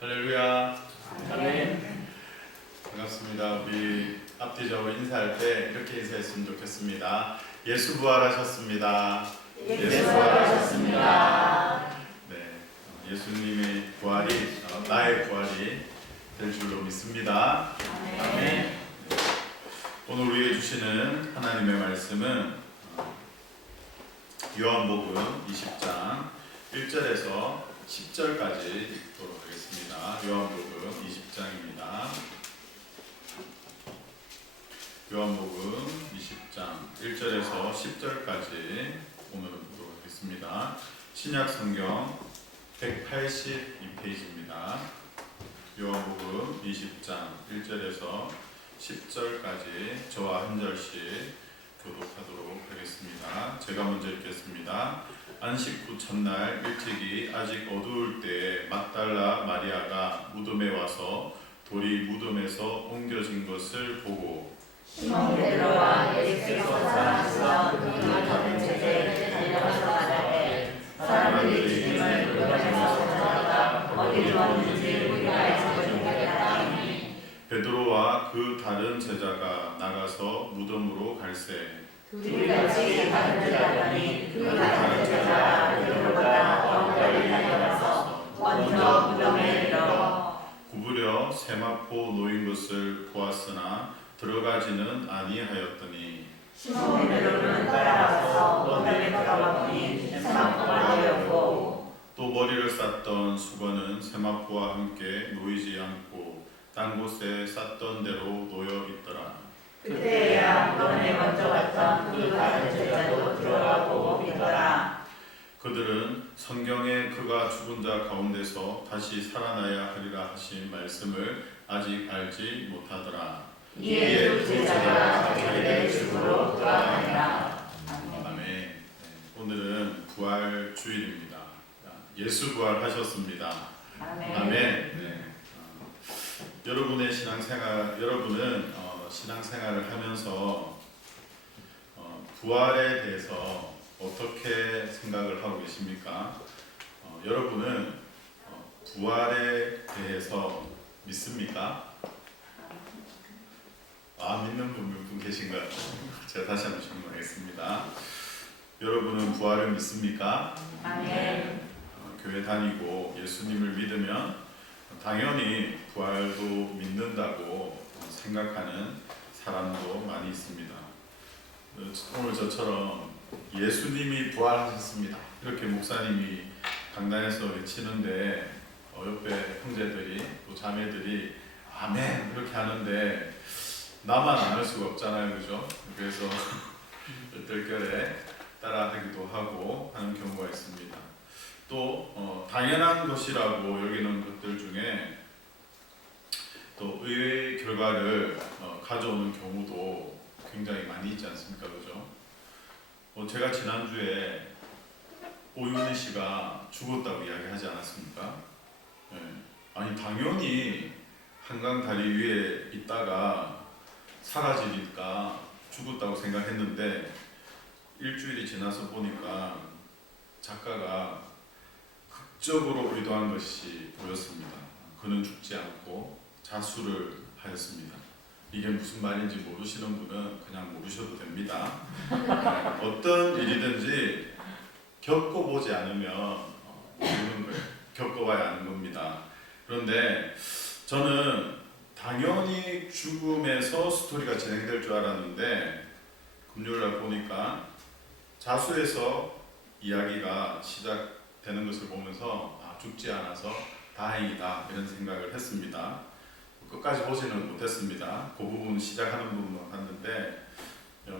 할렐루야. 아멘. 반갑습니다. 우리 앞뒤적으로 인사할 때 이렇게 인사했으면 좋겠습니다. 예수 부활하셨습니다. 예수 부활하셨습니다. 네, 예수님의 부활이 나의 부활이 될 줄로 믿습니다. 아멘. 오늘 우리에게 주시는 하나님의 말씀은 요한복음 20장 1절에서 10절까지 읽도록 하겠습니다. 요한복음 20장입니다. 요한복음 20장 1절에서 10절까지 오늘은 보도록 하겠습니다. 신약 성경 182페이지입니다. 요한복음 20장 1절에서 10절까지 저와 한 절씩 교독하도록 하겠습니다. 제가 먼저 읽겠습니다. 안식 후 첫날 일찍이 아직 어두울 때 막달라 마리아가 무덤에 와서 돌이 무덤에서 옮겨진 것을 보고 시몬 베드로와 예수께서 살아나서 눈을 닫은 채 달려가서 말하되 사람들이 주님을 무덤에서 찾아다가 어디로 왔는지 우리가 여쭤보겠다 하니 베드로와 그 다른 제자가 나가서 무덤으로 갈새 둘이 같이 다른 제자더니 그 다른 제자가 베드로보다 더 빨리 달려가서 먼저 무덤에 이르러 구부려 세마포 놓인 것을 보았으나 들어가지는 아니하였더니 시몬 베드로는 따라가서 무덤에 들어가 보니 세마포가 놓였고 또 머리를 쌌던 수건은 세마포와 함께 놓이지 않고 딴 곳에 쌌던 대로 놓여 있더라. 그때야 무덤에 먼저 갔던 그 다른 제자도 들어가 보고 믿더라. 그들은 성경에 그가 죽은 자 가운데서 다시 살아나야 하리라 하신 말씀을 아직 알지 못하더라. 이에 두 제자가 자기들의 집으로 돌아가니라. 아멘. 네, 오늘은 부활 주일입니다. 예수 부활하셨습니다. 아멘. 네. 여러분은 신앙생활을 하면서 부활에 대해서 어떻게 생각을 하고 계십니까? 여러분은 부활에 대해서 믿습니까? 믿는 분 계신가요? 제가 다시 한번 질문하겠습니다. 여러분은 부활을 믿습니까? 아멘. 교회 다니고 예수님을 믿으면 당연히 부활도 믿는다고 생각하는 사람도 많이 있습니다. 오늘 저처럼 예수님이 부활하셨습니다 이렇게 목사님이 강단에서 외치는데 옆에 형제들이 또 자매들이 아멘 이렇게 하는데 나만 안 할 수가 없잖아요, 그죠? 그래서 얼떨결에 따라하기도 하고 하는 경우가 있습니다. 또 당연한 것이라고 여기는 것들 중에 또 의외의 결과를 가져오는 경우도 굉장히 많이 있지 않습니까? 그죠? 제가 지난주에 오윤희 씨가 죽었다고 이야기하지 않았습니까? 네. 아니 당연히 한강 다리 위에 있다가 사라지니까 죽었다고 생각했는데 일주일이 지나서 보니까 작가가 극적으로 의도한 것이 보였습니다. 그는 죽지 않고 자수를 하였습니다. 이게 무슨 말인지 모르시는 분은 그냥 모르셔도 됩니다. 어떤 일이든지 겪어보지 않으면 모르는 거예요. 겪어봐야 아는 겁니다. 그런데 저는 당연히 죽음에서 스토리가 진행될 줄 알았는데 금요일날 보니까 자수에서 이야기가 시작되는 것을 보면서 죽지 않아서 다행이다 이런 생각을 했습니다. 끝까지 보지는 못했습니다. 그 부분 시작하는 부분만 봤는데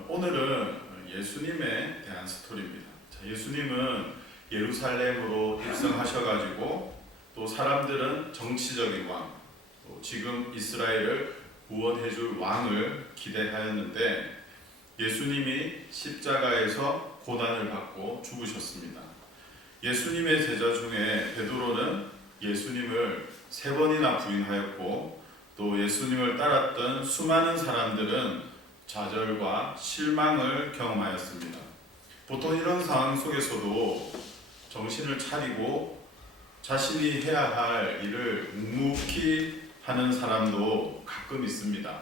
오늘은 예수님에 대한 스토리입니다. 예수님은 예루살렘으로 입성하셔가지고 또 사람들은 정치적인 왕, 또 지금 이스라엘을 구원해줄 왕을 기대하였는데 예수님이 십자가에서 고난을 받고 죽으셨습니다. 예수님의 제자 중에 베드로는 예수님을 3번이나 부인하였고 또 예수님을 따랐던 수많은 사람들은 좌절과 실망을 경험하였습니다. 보통 이런 상황 속에서도 정신을 차리고 자신이 해야 할 일을 묵묵히 하는 사람도 가끔 있습니다.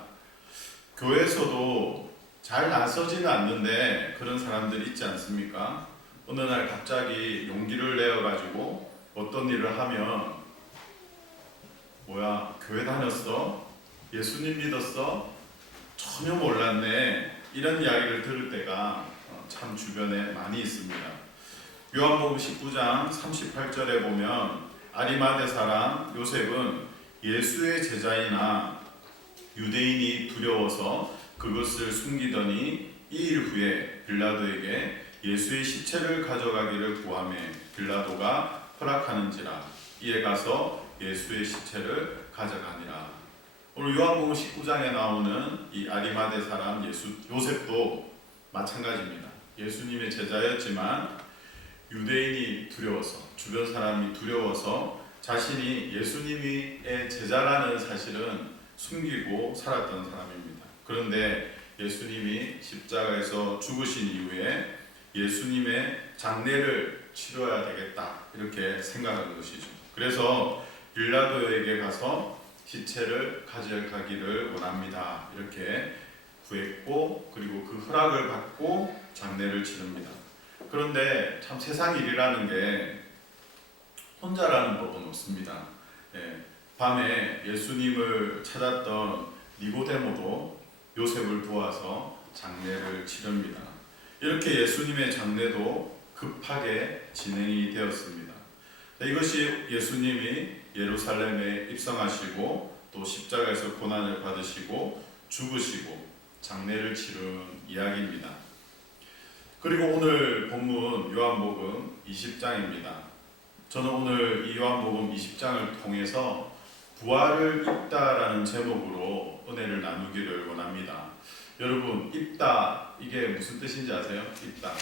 교회에서도 잘 나서지는 않는데 그런 사람들이 있지 않습니까? 어느 날 갑자기 용기를 내어가지고 어떤 일을 하면 뭐야, 교회 다녔어? 예수님 믿었어? 전혀 몰랐네. 이런 이야기를 들을 때가 참 주변에 많이 있습니다. 요한복음 19장 38절에 보면 아리마대 사람 요셉은 예수의 제자이나 유대인이 두려워서 그것을 숨기더니 2일 후에 빌라도에게 예수의 시체를 가져가기를 구하며 빌라도가 허락하는지라 이에 가서 예수의 시체를 가져가니라. 오늘 요한복음 19장에 나오는 이 아리마대 사람 요셉도 마찬가지입니다. 예수님의 제자였지만 유대인이 두려워서, 주변 사람이 두려워서 자신이 예수님의 제자라는 사실은 숨기고 살았던 사람입니다. 그런데 예수님이 십자가에서 죽으신 이후에 예수님의 장례를 치러야 되겠다 이렇게 생각한 것이죠. 그래서 빌라도에게 가서 시체를 가져가기를 원합니다 이렇게 구했고, 그리고 그 허락을 받고 장례를 치릅니다. 그런데 참 세상 일이라는 게 혼자라는 법은 없습니다. 밤에 예수님을 찾았던 니고데모도 요셉을 도와서 장례를 치릅니다. 이렇게 예수님의 장례도 급하게 진행이 되었습니다. 이것이 예수님이 예루살렘에 입성하시고 또 십자가에서 고난을 받으시고 죽으시고 장례를 치른 이야기입니다. 그리고 오늘 본문 요한복음 20장입니다. 저는 오늘 이 요한복음 20장을 통해서 부활을 입다라는 제목으로 은혜를 나누기를 원합니다. 여러분, 입다 이게 무슨 뜻인지 아세요? 입다.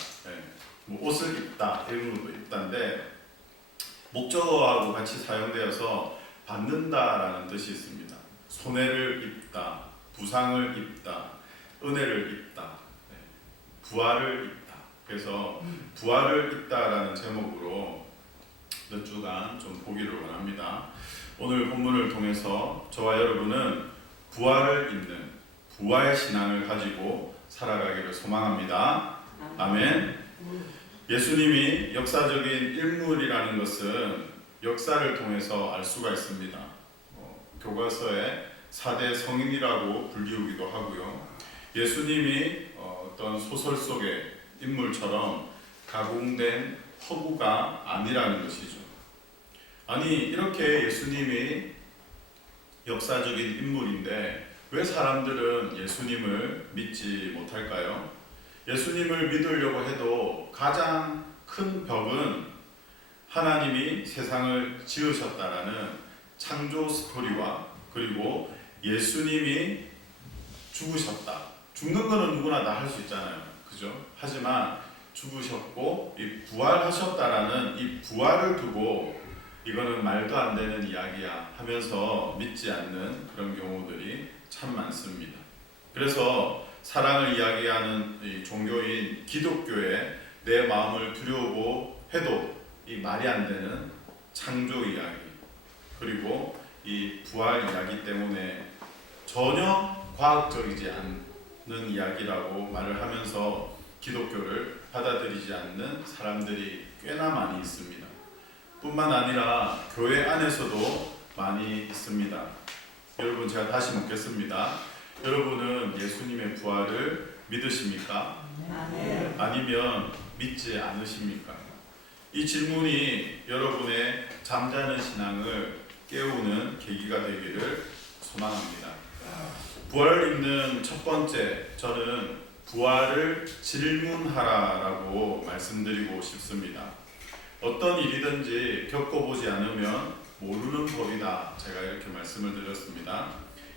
뭐 옷을 입다 이런 것도 입다인데 목적어하고 같이 사용되어서 받는다라는 뜻이 있습니다. 손해를 입다, 부상을 입다, 은혜를 입다, 부활을 입다. 그래서 부활을 입다라는 제목으로 몇 주간 좀 보기를 원합니다. 오늘 본문을 통해서 저와 여러분은 부활을 입는 부활 신앙을 가지고 살아가기를 소망합니다. 아멘. 예수님이 역사적인 인물이라는 것은 역사를 통해서 알 수가 있습니다. 교과서에 4대 성인이라고 불리우기도 하고요. 예수님이 어떤 소설 속의 인물처럼 가공된 허구가 아니라는 것이죠. 아니, 이렇게 예수님이 역사적인 인물인데 왜 사람들은 예수님을 믿지 못할까요? 예수님을 믿으려고 해도 가장 큰 벽은 하나님이 세상을 지으셨다라는 창조 스토리와 그리고 예수님이 죽으셨다. 죽는 거는 누구나 다 할 수 있잖아요. 그죠? 하지만 죽으셨고 이 부활하셨다라는 이 부활을 두고 이거는 말도 안 되는 이야기야 하면서 믿지 않는 그런 경우들이 참 많습니다. 그래서 사랑을 이야기하는 이 종교인 기독교에 내 마음을 두려우고 해도 이 말이 안 되는 창조 이야기 그리고 이 부활 이야기 때문에 전혀 과학적이지 않는 이야기라고 말을 하면서 기독교를 받아들이지 않는 사람들이 꽤나 많이 있습니다. 뿐만 아니라 교회 안에서도 많이 있습니다. 여러분, 제가 다시 묻겠습니다. 여러분은 예수님의 부활을 믿으십니까? 아니면 믿지 않으십니까? 이 질문이 여러분의 잠자는 신앙을 깨우는 계기가 되기를 소망합니다. 부활을 입는 첫 번째, 저는 부활을 질문하라라고 말씀드리고 싶습니다. 어떤 일이든지 겪어보지 않으면 모르는 법이다. 제가 이렇게 말씀을 드렸습니다.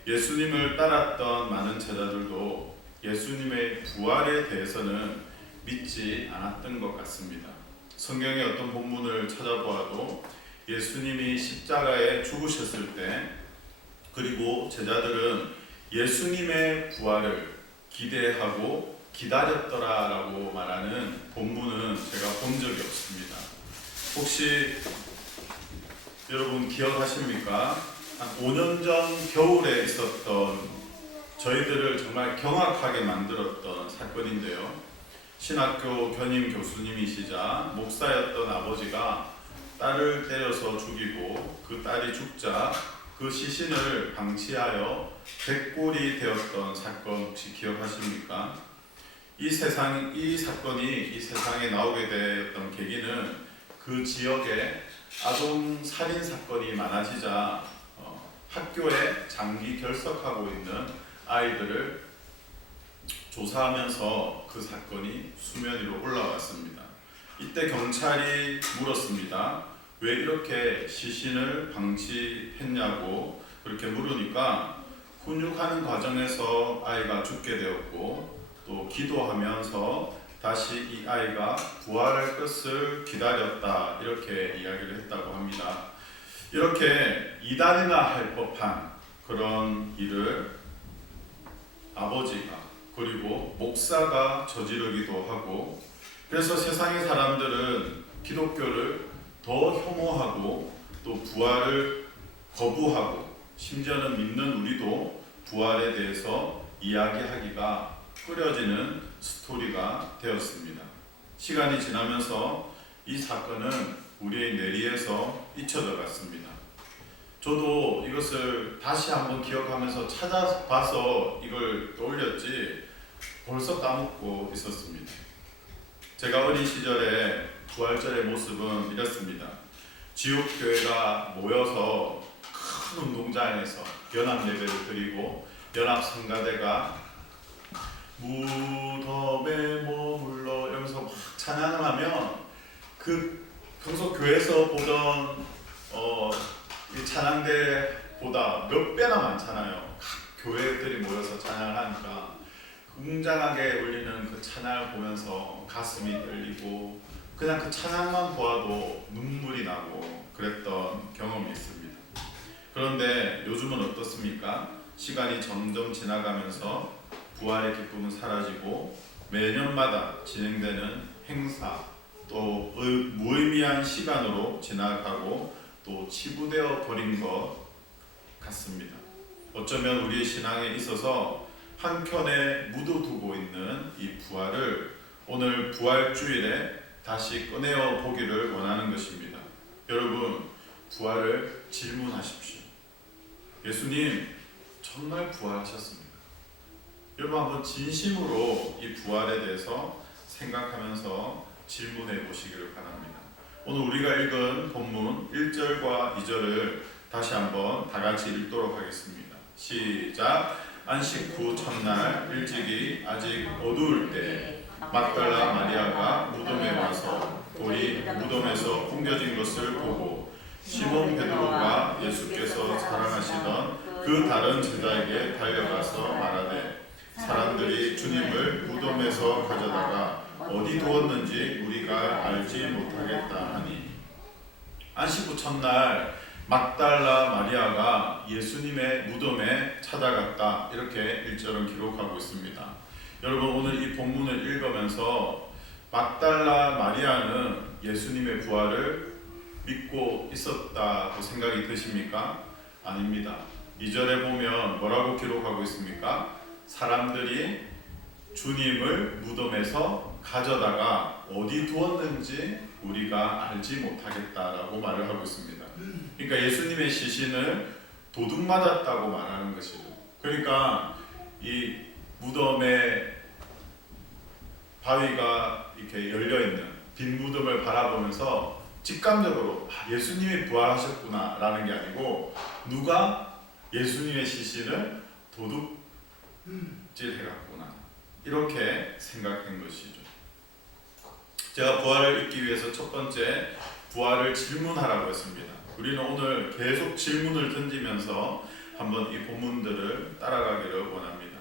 예수님을 따랐던 많은 제자들도 예수님의 부활에 대해서는 믿지 않았던 것 같습니다. 성경의 어떤 본문을 찾아보아도 예수님이 십자가에 죽으셨을 때 그리고 제자들은 예수님의 부활을 기대하고 기다렸더라라고 말하는 본문은 제가 본 적이 없습니다. 혹시 여러분 기억하십니까? 한 5년 전 겨울에 있었던 저희들을 정말 경악하게 만들었던 사건인데요. 신학교 견임 교수님이시자 목사였던 아버지가 딸을 때려서 죽이고 그 딸이 죽자 그 시신을 방치하여 백골이 되었던 사건 혹시 기억하십니까? 이 사건이 이 세상에 나오게 되었던 계기는 그 지역에 아동 살인 사건이 많아지자 학교에 장기 결석하고 있는 아이들을 조사하면서 그 사건이 수면 위로 올라왔습니다. 이때 경찰이 물었습니다. 왜 이렇게 시신을 방치했냐고 그렇게 물으니까 훈육하는 과정에서 아이가 죽게 되었고 또 기도하면서 다시 이 아이가 부활할 것을 기다렸다 이렇게 이야기를 했다고 합니다. 이렇게 이단이나 할 법한 그런 일을 아버지가 그리고 목사가 저지르기도 하고, 그래서 세상의 사람들은 기독교를 더 혐오하고 또 부활을 거부하고, 심지어는 믿는 우리도 부활에 대해서 이야기하기가 꺼려지는 스토리가 되었습니다. 시간이 지나면서 이 사건은 우리의 뇌리에서 잊혀져 갔습니다. 저도 이것을 다시 한번 기억하면서 찾아봐서 이걸 떠올렸지 벌써 까먹고 있었습니다. 제가 어린 시절에 부활절의 모습은 이렇습니다. 지옥교회가 모여서 큰 운동장에서 연합 예배를 드리고 연합 성가대가 무덤에 머물러 이러면서 막 찬양을 하면 그 평소 교회에서 보던 이 찬양대보다 몇 배나 많잖아요. 각 교회들이 모여서 찬양을 하니까 웅장하게 울리는 그 찬양을 보면서 가슴이 떨리고 그냥 그 찬양만 보아도 눈물이 나고 그랬던 경험이 있습니다. 그런데 요즘은 어떻습니까? 시간이 점점 지나가면서 부활의 기쁨은 사라지고 매년마다 진행되는 행사 또 무의미한 시간으로 지나가고 또 치부되어 버린 것 같습니다. 어쩌면 우리의 신앙에 있어서 한켠에 묻어두고 있는 이 부활을 오늘 부활주일에 다시 꺼내어 보기를 원하는 것입니다. 여러분, 부활을 질문하십시오. 예수님 정말 부활하셨습니까? 여러분 한번 진심으로 이 부활에 대해서 생각하면서 질문해 보시기를 바랍니다. 오늘 우리가 읽은 본문 1절과 2절을 다시 한번 다 같이 읽도록 하겠습니다. 시작. 안식 후 첫날 일찍이 아직 어두울 때 막달라 마리아가 무덤에 와서 돌이 무덤에서 옮겨진 것을 보고 시몬 베드로가 예수께서 사랑하시던 그 다른 제자에게 달려가서 말하되 사람들이 주님을 무덤에서 가져다가 어디 두었는지 우리가 알지 못하겠다 하니, 안식 후 첫날 막달라 마리아가 예수님의 무덤에 찾아갔다 이렇게 1절은 기록하고 있습니다. 여러분 오늘 이 본문을 읽으면서 막달라 마리아는 예수님의 부활을 믿고 있었다고 생각이 드십니까? 아닙니다. 2절에 보면 뭐라고 기록하고 있습니까? 사람들이 주님을 무덤에서 가져다가 어디 두었는지 우리가 알지 못하겠다라고 말을 하고 있습니다. 그러니까 예수님의 시신을 도둑 맞았다고 말하는 것이죠. 그러니까 이 무덤에 바위가 이렇게 열려 있는 빈 무덤을 바라보면서 직감적으로 예수님이 부활하셨구나 라는 게 아니고 누가 예수님의 시신을 도둑질해갔구나 이렇게 생각한 것이죠. 제가 부활을 잊기 위해서 첫 번째 부활을 질문하라고 했습니다. 우리는 오늘 계속 질문을 던지면서 한번 이 본문들을 따라가기를 원합니다.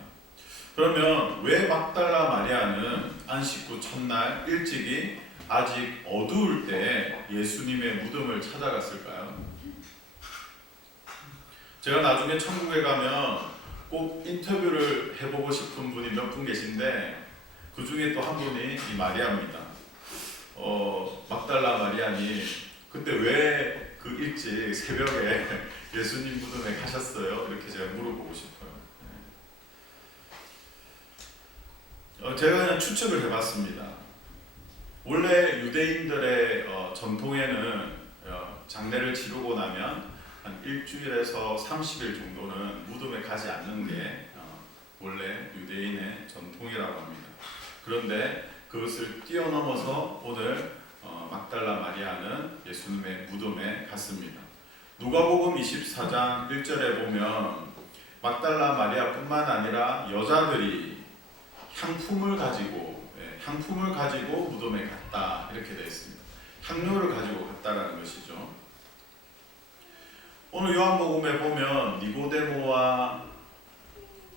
그러면 왜 막달라 마리아는 안식 후 첫날 일찍이 아직 어두울 때 예수님의 무덤을 찾아갔을까요? 제가 나중에 천국에 가면 꼭 인터뷰를 해보고 싶은 분이 몇 분 계신데 그 중에 또 한 분이 이 마리아입니다. 막달라 마리아니 그때 왜 그 그 일찍 새벽에 예수님 무덤에 가셨어요? 이렇게 제가 물어보고 싶어요. 제가 그냥 추측을 해봤습니다. 원래 유대인들의 전통에는 장례를 치르고 나면 한 일주일에서 30일 정도는 무덤에 가지 않는 게 원래 유대인의 전통이라고 합니다. 그런데 그것을 뛰어넘어서 오늘 막달라 마리아는 예수님의 무덤에 갔습니다. 누가복음 24장 1절에 보면 막달라 마리아뿐만 아니라 여자들이 향품을 가지고 무덤에 갔다 이렇게 되어 있습니다. 향료를 가지고 갔다라는 것이죠. 오늘 요한복음에 보면 니고데모와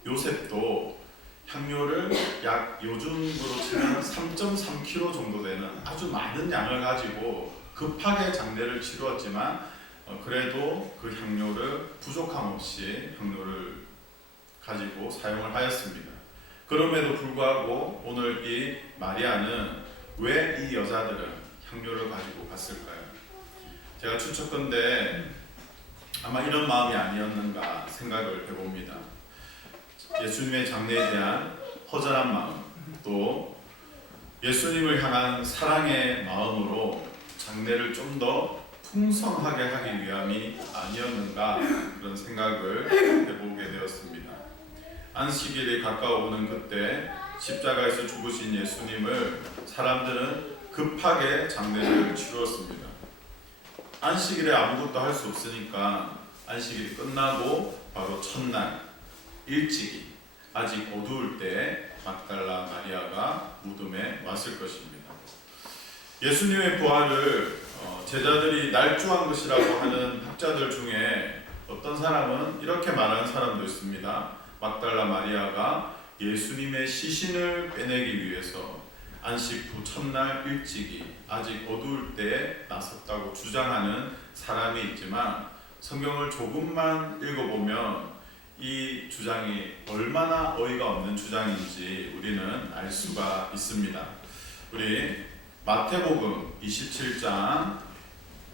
요셉도 향료를 약 요즘으로 치면 3.3kg 정도 되는 아주 많은 양을 가지고 급하게 장례를 치루었지만 그래도 그 향료를 부족함 없이 향료를 가지고 사용을 하였습니다. 그럼에도 불구하고 오늘 이 마리아는 왜 이 여자들은 향료를 가지고 갔을까요? 제가 추측컨대 아마 이런 마음이 아니었는가 생각을 해봅니다. 예수님의 장례에 대한 허전한 마음, 또 예수님을 향한 사랑의 마음으로 장례를 좀 더 풍성하게 하기 위함이 아니었는가 그런 생각을 해보게 되었습니다. 안식일이 가까워오는 그때 십자가에서 죽으신 예수님을 사람들은 급하게 장례를 치루었습니다. 안식일에 아무것도 할 수 없으니까 안식일이 끝나고 바로 첫날 일찍이 아직 어두울 때 막달라 마리아가 무덤에 왔을 것입니다. 예수님의 부활을 제자들이 날조한 것이라고 하는 학자들 중에 어떤 사람은 이렇게 말하는 사람도 있습니다. 막달라 마리아가 예수님의 시신을 빼내기 위해서 안식 후 첫날 일찍이 아직 어두울 때에 나섰다고 주장하는 사람이 있지만 성경을 조금만 읽어보면 이 주장이 얼마나 어이가 없는 주장인지 우리는 알 수가 있습니다. 우리 마태복음 27장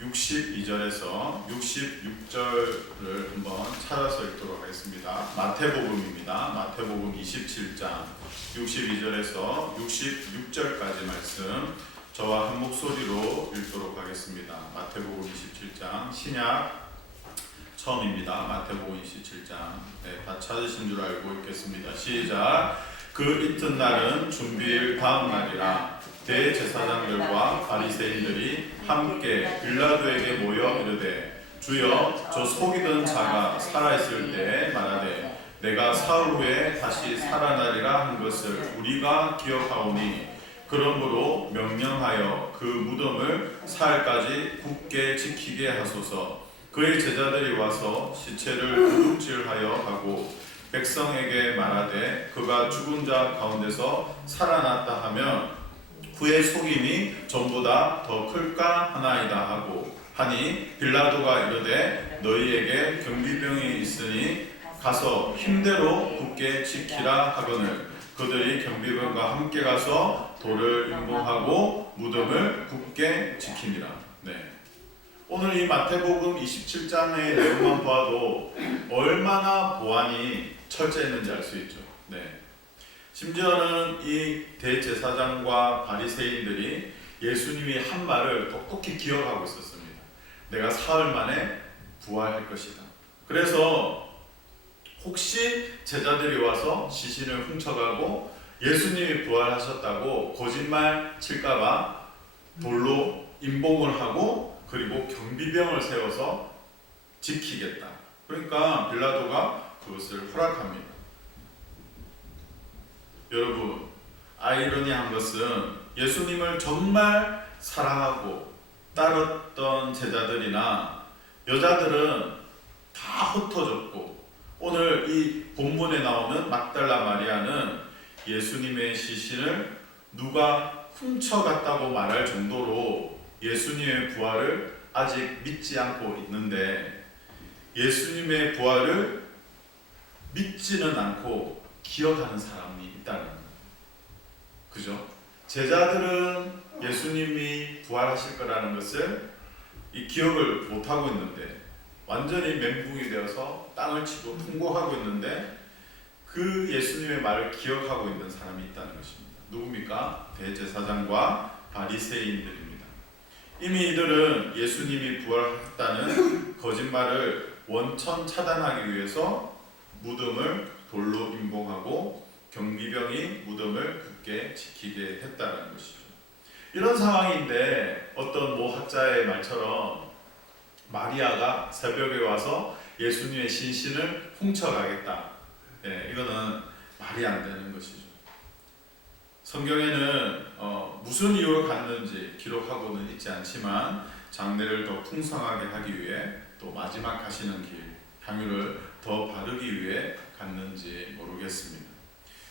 62절에서 66절을 한번 찾아서 읽도록 하겠습니다. 마태복음입니다. 마태복음 27장 62절에서 66절까지 말씀 저와 한 목소리로 읽도록 하겠습니다. 마태복음 27장 신약 처음입니다. 마태복음 27장 다 찾으신 줄 알고 읽겠습니다. 시작. 그 이튿날은 준비일 다음 날이라 대제사장들과 바리새인들이 함께 빌라도에게 모여 이르되 주여 저 속이던 자가 살아있을 때에 말하되 내가 사흘 후에 다시 살아나리라 한 것을 우리가 기억하오니 그러므로 명령하여 그 무덤을 사흘까지 굳게 지키게 하소서. 그의 제자들이 와서 시체를 구름질하여 하고 백성에게 말하되 그가 죽은 자 가운데서 살아났다 하면 그의 속임이 전보다 더 클까 하나이다 하고 하니 빌라도가 이르되 너희에게 경비병이 있으니 가서 힘대로 굳게 지키라 하거늘 그들이 경비병과 함께 가서 돌을 인봉하고 무덤을 굳게 지키니라. 네. 오늘 이 마태복음 27장의 내용만 봐도 얼마나 보안이 철저했는지 알 수 있죠. 네. 심지어는 이 대제사장과 바리새인들이 예수님이 한 말을 똑똑히 기억하고 있었습니다. 내가 사흘 만에 부활할 것이다. 그래서 혹시 제자들이 와서 시신을 훔쳐가고 예수님이 부활하셨다고 거짓말 칠까봐 돌로 인봉을 하고 그리고 경비병을 세워서 지키겠다. 그러니까 빌라도가 그것을 허락합니다. 여러분, 아이러니한 것은 예수님을 정말 사랑하고 따랐던 제자들이나 여자들은 다 흩어졌고 오늘 이 본문에 나오는 막달라 마리아는 예수님의 시신을 누가 훔쳐갔다고 말할 정도로 예수님의 부활을 아직 믿지 않고 있는데 예수님의 부활을 믿지는 않고 기억하는 사람이 있다는 거예요. 그죠? 제자들은 예수님이 부활하실 거라는 것을 이 기억을 못 하고 있는데 완전히 멘붕이 되어서 땅을 치고 통곡하고 있는데 그 예수님의 말을 기억하고 있는 사람이 있다는 것입니다. 누굽니까? 대제사장과 바리새인들입니다. 이미 이들은 예수님이 부활했다는 거짓말을 원천 차단하기 위해서 무덤을 돌로 임봉하고 경비병이 무덤을 굳게 지키게 했다는 것이죠. 이런 상황인데 어떤 모 학자의 말처럼 마리아가 새벽에 와서 예수님의 신신을 훔쳐가겠다. 이거는 말이 안 되는 것이죠. 성경에는 무슨 이유로 갔는지 기록하고는 있지 않지만 장례를 더 풍성하게 하기 위해 또 마지막 가시는 길 향유를 더 바르기 위해 갔는지 모르겠습니다.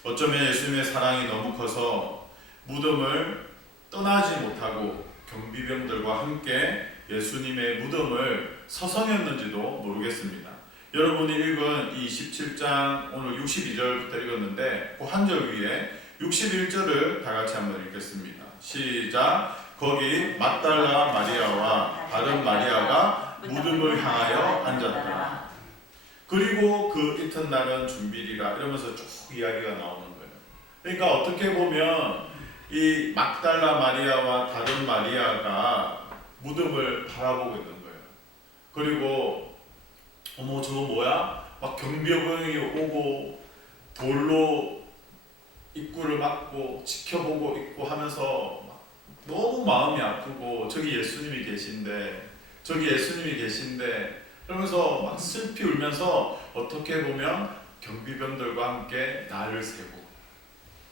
어쩌면 예수님의 사랑이 너무 커서 무덤을 떠나지 못하고 경비병들과 함께 예수님의 무덤을 서성였는지도 모르겠습니다. 여러분이 읽은 이 17장 오늘 62절부터 읽었는데 그 한 절 위에 61절을 다 같이 한번 읽겠습니다. 시작. 거기 막달라 마리아와 다른 마리아가 무덤을 향하여 앉았더라. 그리고 그 이튿날은 준비리라 이러면서 쭉 이야기가 나오는 거예요. 그러니까 어떻게 보면 이 막달라 마리아와 다른 마리아가 무덤을 바라보고 있는 거예요. 그리고 어머 저거 뭐야? 막 경비병이 오고 돌로 입구를 막고 지켜보고 있고 하면서 막 너무 마음이 아프고 저기 예수님이 계신데 그러면서 막 슬피 울면서 어떻게 보면 경비병들과 함께 날을 새고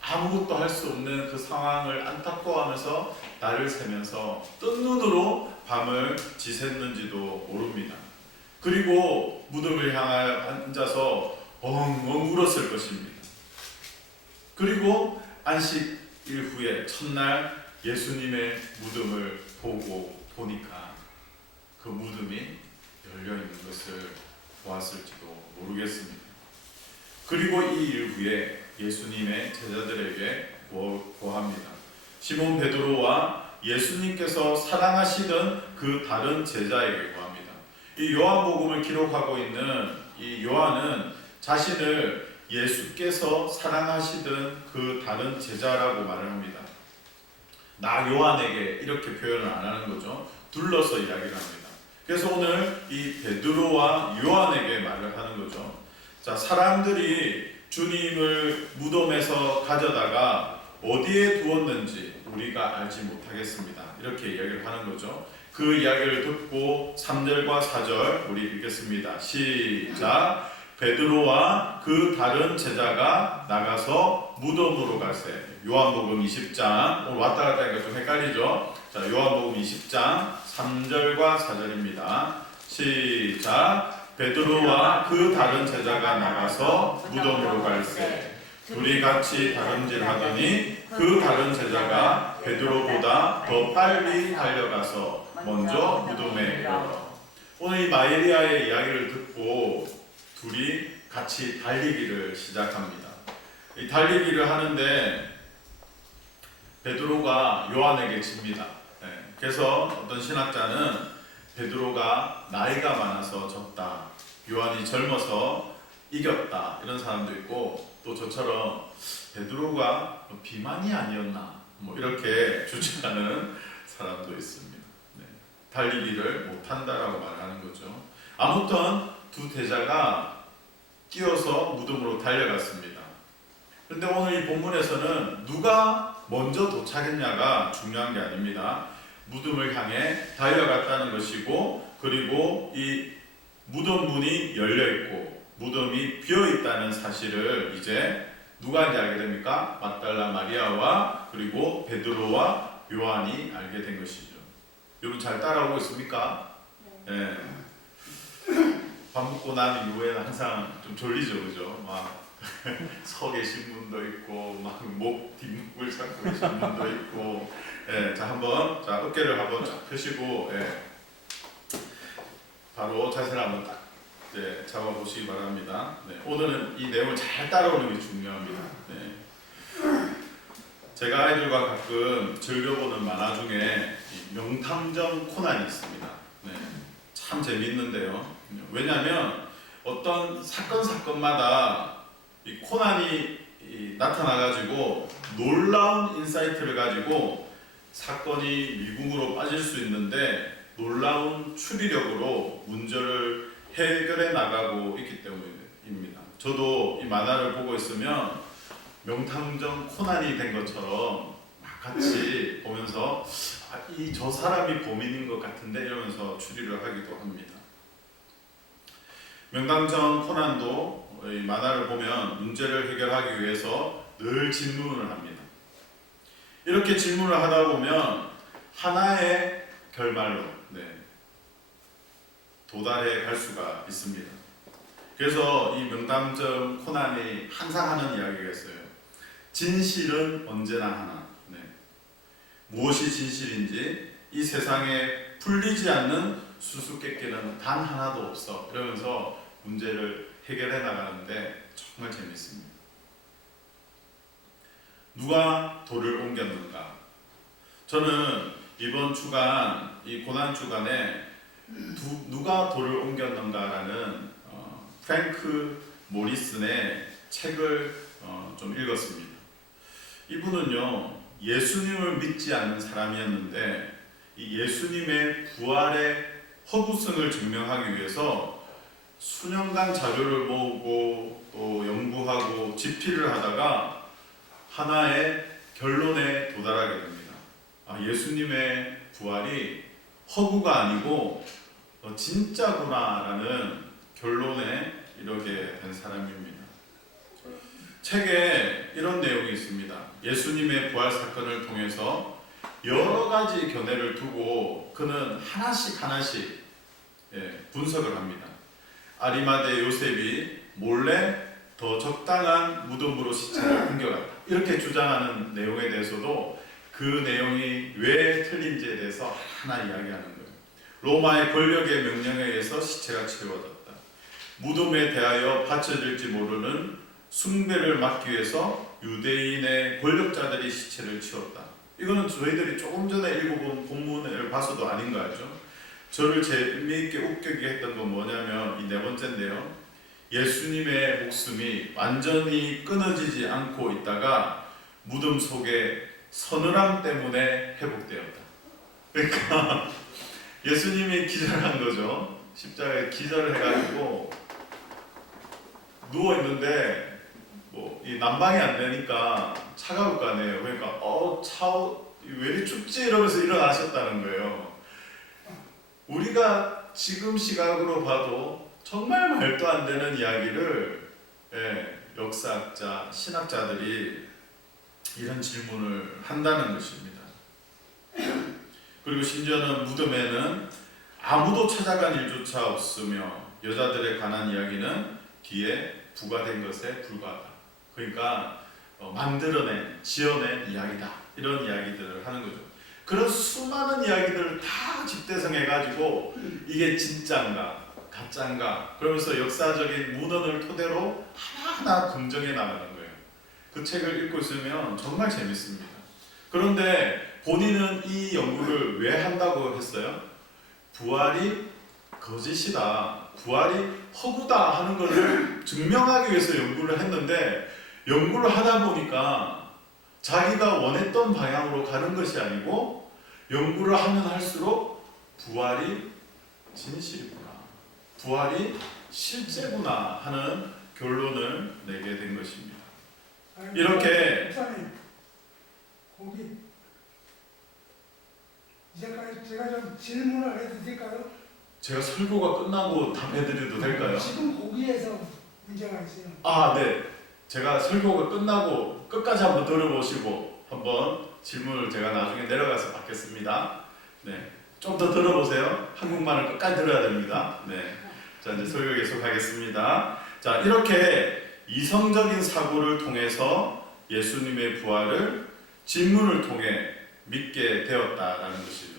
아무것도 할 수 없는 그 상황을 안타까워하면서 날을 새면서 뜬 눈으로 밤을 지샜는지도 모릅니다. 그리고 무덤을 향하여 앉아서 엉엉 울었을 것입니다. 그리고 안식일 후에 첫날 예수님의 무덤을 보니까 그 무덤이 열려있는 것을 보았을지도 모르겠습니다. 그리고 이 일 후에 예수님의 제자들에게 고합니다. 시몬 베드로와 예수님께서 사랑하시던 그 다른 제자에게 고합니다. 이 요한복음을 기록하고 있는 이 요한은 자신을 예수께서 사랑하시던 그 다른 제자라고 말을 합니다. 나 요한에게 이렇게 표현을 안 하는 거죠. 둘러서 이야기를 합니다. 그래서 오늘 이 베드로와 요한에게 말을 하는 거죠. 자, 사람들이 주님을 무덤에서 가져다가 어디에 두었는지 우리가 알지 못하겠습니다. 이렇게 이야기를 하는 거죠. 그 이야기를 듣고 3절과 4절 우리 읽겠습니다. 시작. 베드로와 그 다른 제자가 나가서 무덤으로 가세. 요한복음 20장 오늘 왔다 갔다 하니까 좀 헷갈리죠. 자, 요한복음 20장 3절과 4절입니다. 시작. 베드로와 그 다른 제자가 나가서 무덤으로 갈세. 둘이 같이 다름질하더니 그 다른 제자가 베드로보다 더 빨리 달려가서 먼저 무덤에 이르러. 오늘 이 마리아의 이야기를 듣고 둘이 같이 달리기를 시작합니다. 이 달리기를 하는데 베드로가 요한에게 집니다. 그래서 어떤 신학자는 베드로가 나이가 많아서 졌다, 요한이 젊어서 이겼다 이런 사람도 있고, 또 저처럼 베드로가 비만이 아니었나 이렇게 주장하는 사람도 있습니다. 달리기를 못한다라고 말하는 거죠. 아무튼 두 제자가 뛰어서 무덤으로 달려갔습니다. 그런데 오늘 이 본문에서는 누가 먼저 도착했냐가 중요한 게 아닙니다. 무덤을 향해 달려갔다는 것이고, 그리고 이 무덤 문이 열려있고 무덤이 비어있다는 사실을 이제 누가 이제 알게 됩니까? 막달라 마리아와 그리고 베드로와 요한이 알게 된 것이죠. 여러분 잘 따라오고 있습니까? 네. 밥 먹고 난 이후에는 항상 좀 졸리죠, 그죠? 막 서 계신 분도 있고, 막 목 뒷목을 잡고 계신 분도 있고. 자, 한번 어깨를 한번 쫙 펴시고, 바로 자세를 한번 딱 잡아보시기 바랍니다. 오늘은 이 내용을 잘 따라오는 게 중요합니다. 제가 아이들과 가끔 즐겨보는 만화 중에 명탐정 코난이 있습니다. 참 재미있는데요. 왜냐하면 어떤 사건마다 이 코난이 나타나가지고 놀라운 인사이트를 가지고 사건이 미궁으로 빠질 수 있는데 놀라운 추리력으로 문제를 해결해 나가고 있기 때문입니다. 저도 이 만화를 보고 있으면 명탐정 코난이 된 것처럼 막 같이 보면서 저 사람이 범인인 것 같은데 이러면서 추리를 하기도 합니다. 명탐정 코난도 이 만화를 보면 문제를 해결하기 위해서 늘 질문을 합니다. 이렇게 질문을 하다 보면 하나의 결말로 도달해 갈 수가 있습니다. 그래서 이 명탐정 코난이 항상 하는 이야기가 있어요. 진실은 언제나 하나. 무엇이 진실인지 이 세상에 풀리지 않는 수수께끼는 단 하나도 없어. 이러면서 문제를 해결해 나가는데 정말 재밌습니다. 누가 돌을 옮겼는가? 저는 이번 주간, 이 고난 주간에 누가 돌을 옮겼는가라는 프랭크 모리슨의 책을 좀 읽었습니다. 이분은요, 예수님을 믿지 않는 사람이었는데 이 예수님의 부활의 허구성을 증명하기 위해서 수년간 자료를 모으고 또 연구하고 집필을 하다가 하나의 결론에 도달하게 됩니다. 예수님의 부활이 허구가 아니고 진짜구나라는 결론에 이르게 된 사람입니다. 책에 이런 내용이 있습니다. 예수님의 부활 사건을 통해서 여러 가지 견해를 두고 그는 하나씩 분석을 합니다. 아리마대 요셉이 몰래 더 적당한 무덤으로 시체를 옮겨갔다. 이렇게 주장하는 내용에 대해서도 그 내용이 왜 틀린지에 대해서 하나 이야기하는 거예요. 로마의 권력의 명령에 의해서 시체가 치워졌다. 무덤에 대하여 바쳐질지 모르는 숭배를 막기 위해서 유대인의 권력자들이 시체를 치웠다. 이거는 저희들이 조금 전에 읽어본 본문을 봐서도 아닌 거 알죠? 저를 재미있게 웃기게 했던 건 뭐냐면 이 네 번째인데요. 예수님의 목숨이 완전히 끊어지지 않고 있다가 무덤 속에 서늘함 때문에 회복되었다. 그러니까 예수님이 기절한 거죠. 십자가에 기절을 해가지고 누워 있는데 이 난방이 안 되니까 차가울 거 아니에요. 그러니까 왜 이리 춥지 이러면서 일어나셨다는 거예요. 우리가 지금 시각으로 봐도 정말 말도 안 되는 이야기를 역사학자, 신학자들이 이런 질문을 한다는 것입니다. 그리고 심지어는 무덤에는 아무도 찾아간 일조차 없으며 여자들에 관한 이야기는 뒤에 부과된 것에 불과하다. 그러니까 만들어낸, 지어낸 이야기다. 이런 이야기들을 하는 거죠. 그런 수많은 이야기들을 다 집대성해가지고 이게 진짜인가 가짜인가 그러면서 역사적인 문헌을 토대로 하나하나 검증해 나가는 거예요. 그 책을 읽고 있으면 정말 재밌습니다. 그런데 본인은 이 연구를 왜 한다고 했어요? 부활이 거짓이다, 부활이 허구다 하는 것을 증명하기 위해서 연구를 했는데 연구를 하다 보니까 자기가 원했던 방향으로 가는 것이 아니고 연구를 하면 할수록 부활이 진실이구나, 부활이 실제구나 하는 결론을 내게 된 것입니다. 이렇게 목사님, 거기 이제까지 제가 좀 질문을 해도 될까요? 제가 설교가 끝나고 답해드려도 될까요? 지금 거기에서 문제가 있어요. 네. 제가 설교가 끝나고 끝까지 한번 들어보시고 한번 질문을 제가 나중에 내려가서 받겠습니다. 네. 좀 더 들어보세요. 한국말을 끝까지 들어야 됩니다. 네. 자, 이제 설교 계속하겠습니다. 자, 이렇게 이성적인 사고를 통해서 예수님의 부활을 질문을 통해 믿게 되었다라는 것이죠.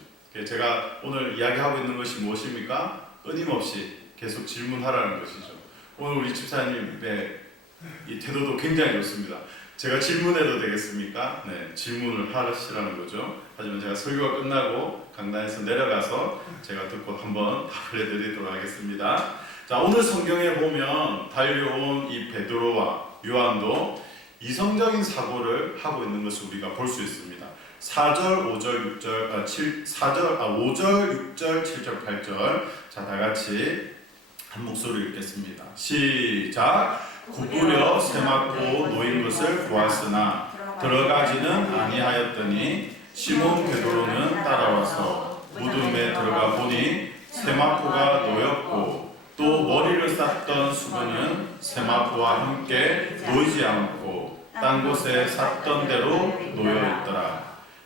제가 오늘 이야기하고 있는 것이 무엇입니까? 끊임없이 계속 질문하라는 것이죠. 오늘 우리 집사님의 이 태도도 굉장히 좋습니다. 제가 질문해도 되겠습니까? 네, 질문을 하시라는 거죠. 하지만 제가 설교가 끝나고 강단에서 내려가서 제가 듣고 한번 답을 해드리도록 하겠습니다. 자, 오늘 성경에 보면 달려온 이 베드로와 요한도 이성적인 사고를 하고 있는 것을 우리가 볼 수 있습니다. 4절, 5절, 6절, 5절, 6절, 7절, 8절. 자, 다 같이 한 목소리 읽겠습니다. 시작. 구부려 세맞고 놓인 것을 보았으나 들어가지는 아니하였더니 시몬 베드로는 따라와서 무덤에 들어가 보니 세마포가 놓였고 또 머리를 쌌던 수건은 세마포와 함께 놓이지 않고 딴 곳에 쌌던 대로 놓여 있더라.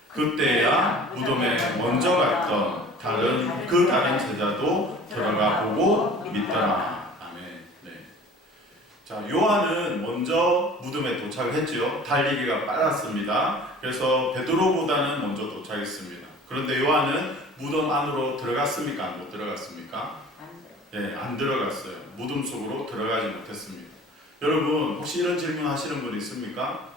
그때야 무덤에 먼저 갔던 다른 제자도 들어가 보고 믿더라. 아멘. 네. 자, 요한은 먼저 무덤에 도착했지요. 달리기가 빨랐습니다. 그래서 베드로보다는 먼저 도착했습니다. 그런데 요한은 무덤 안으로 들어갔습니까? 못 들어갔습니까? 예, 안 들어갔어요. 무덤 속으로 들어가지 못했습니다. 여러분, 혹시 이런 질문 하시는 분 있습니까?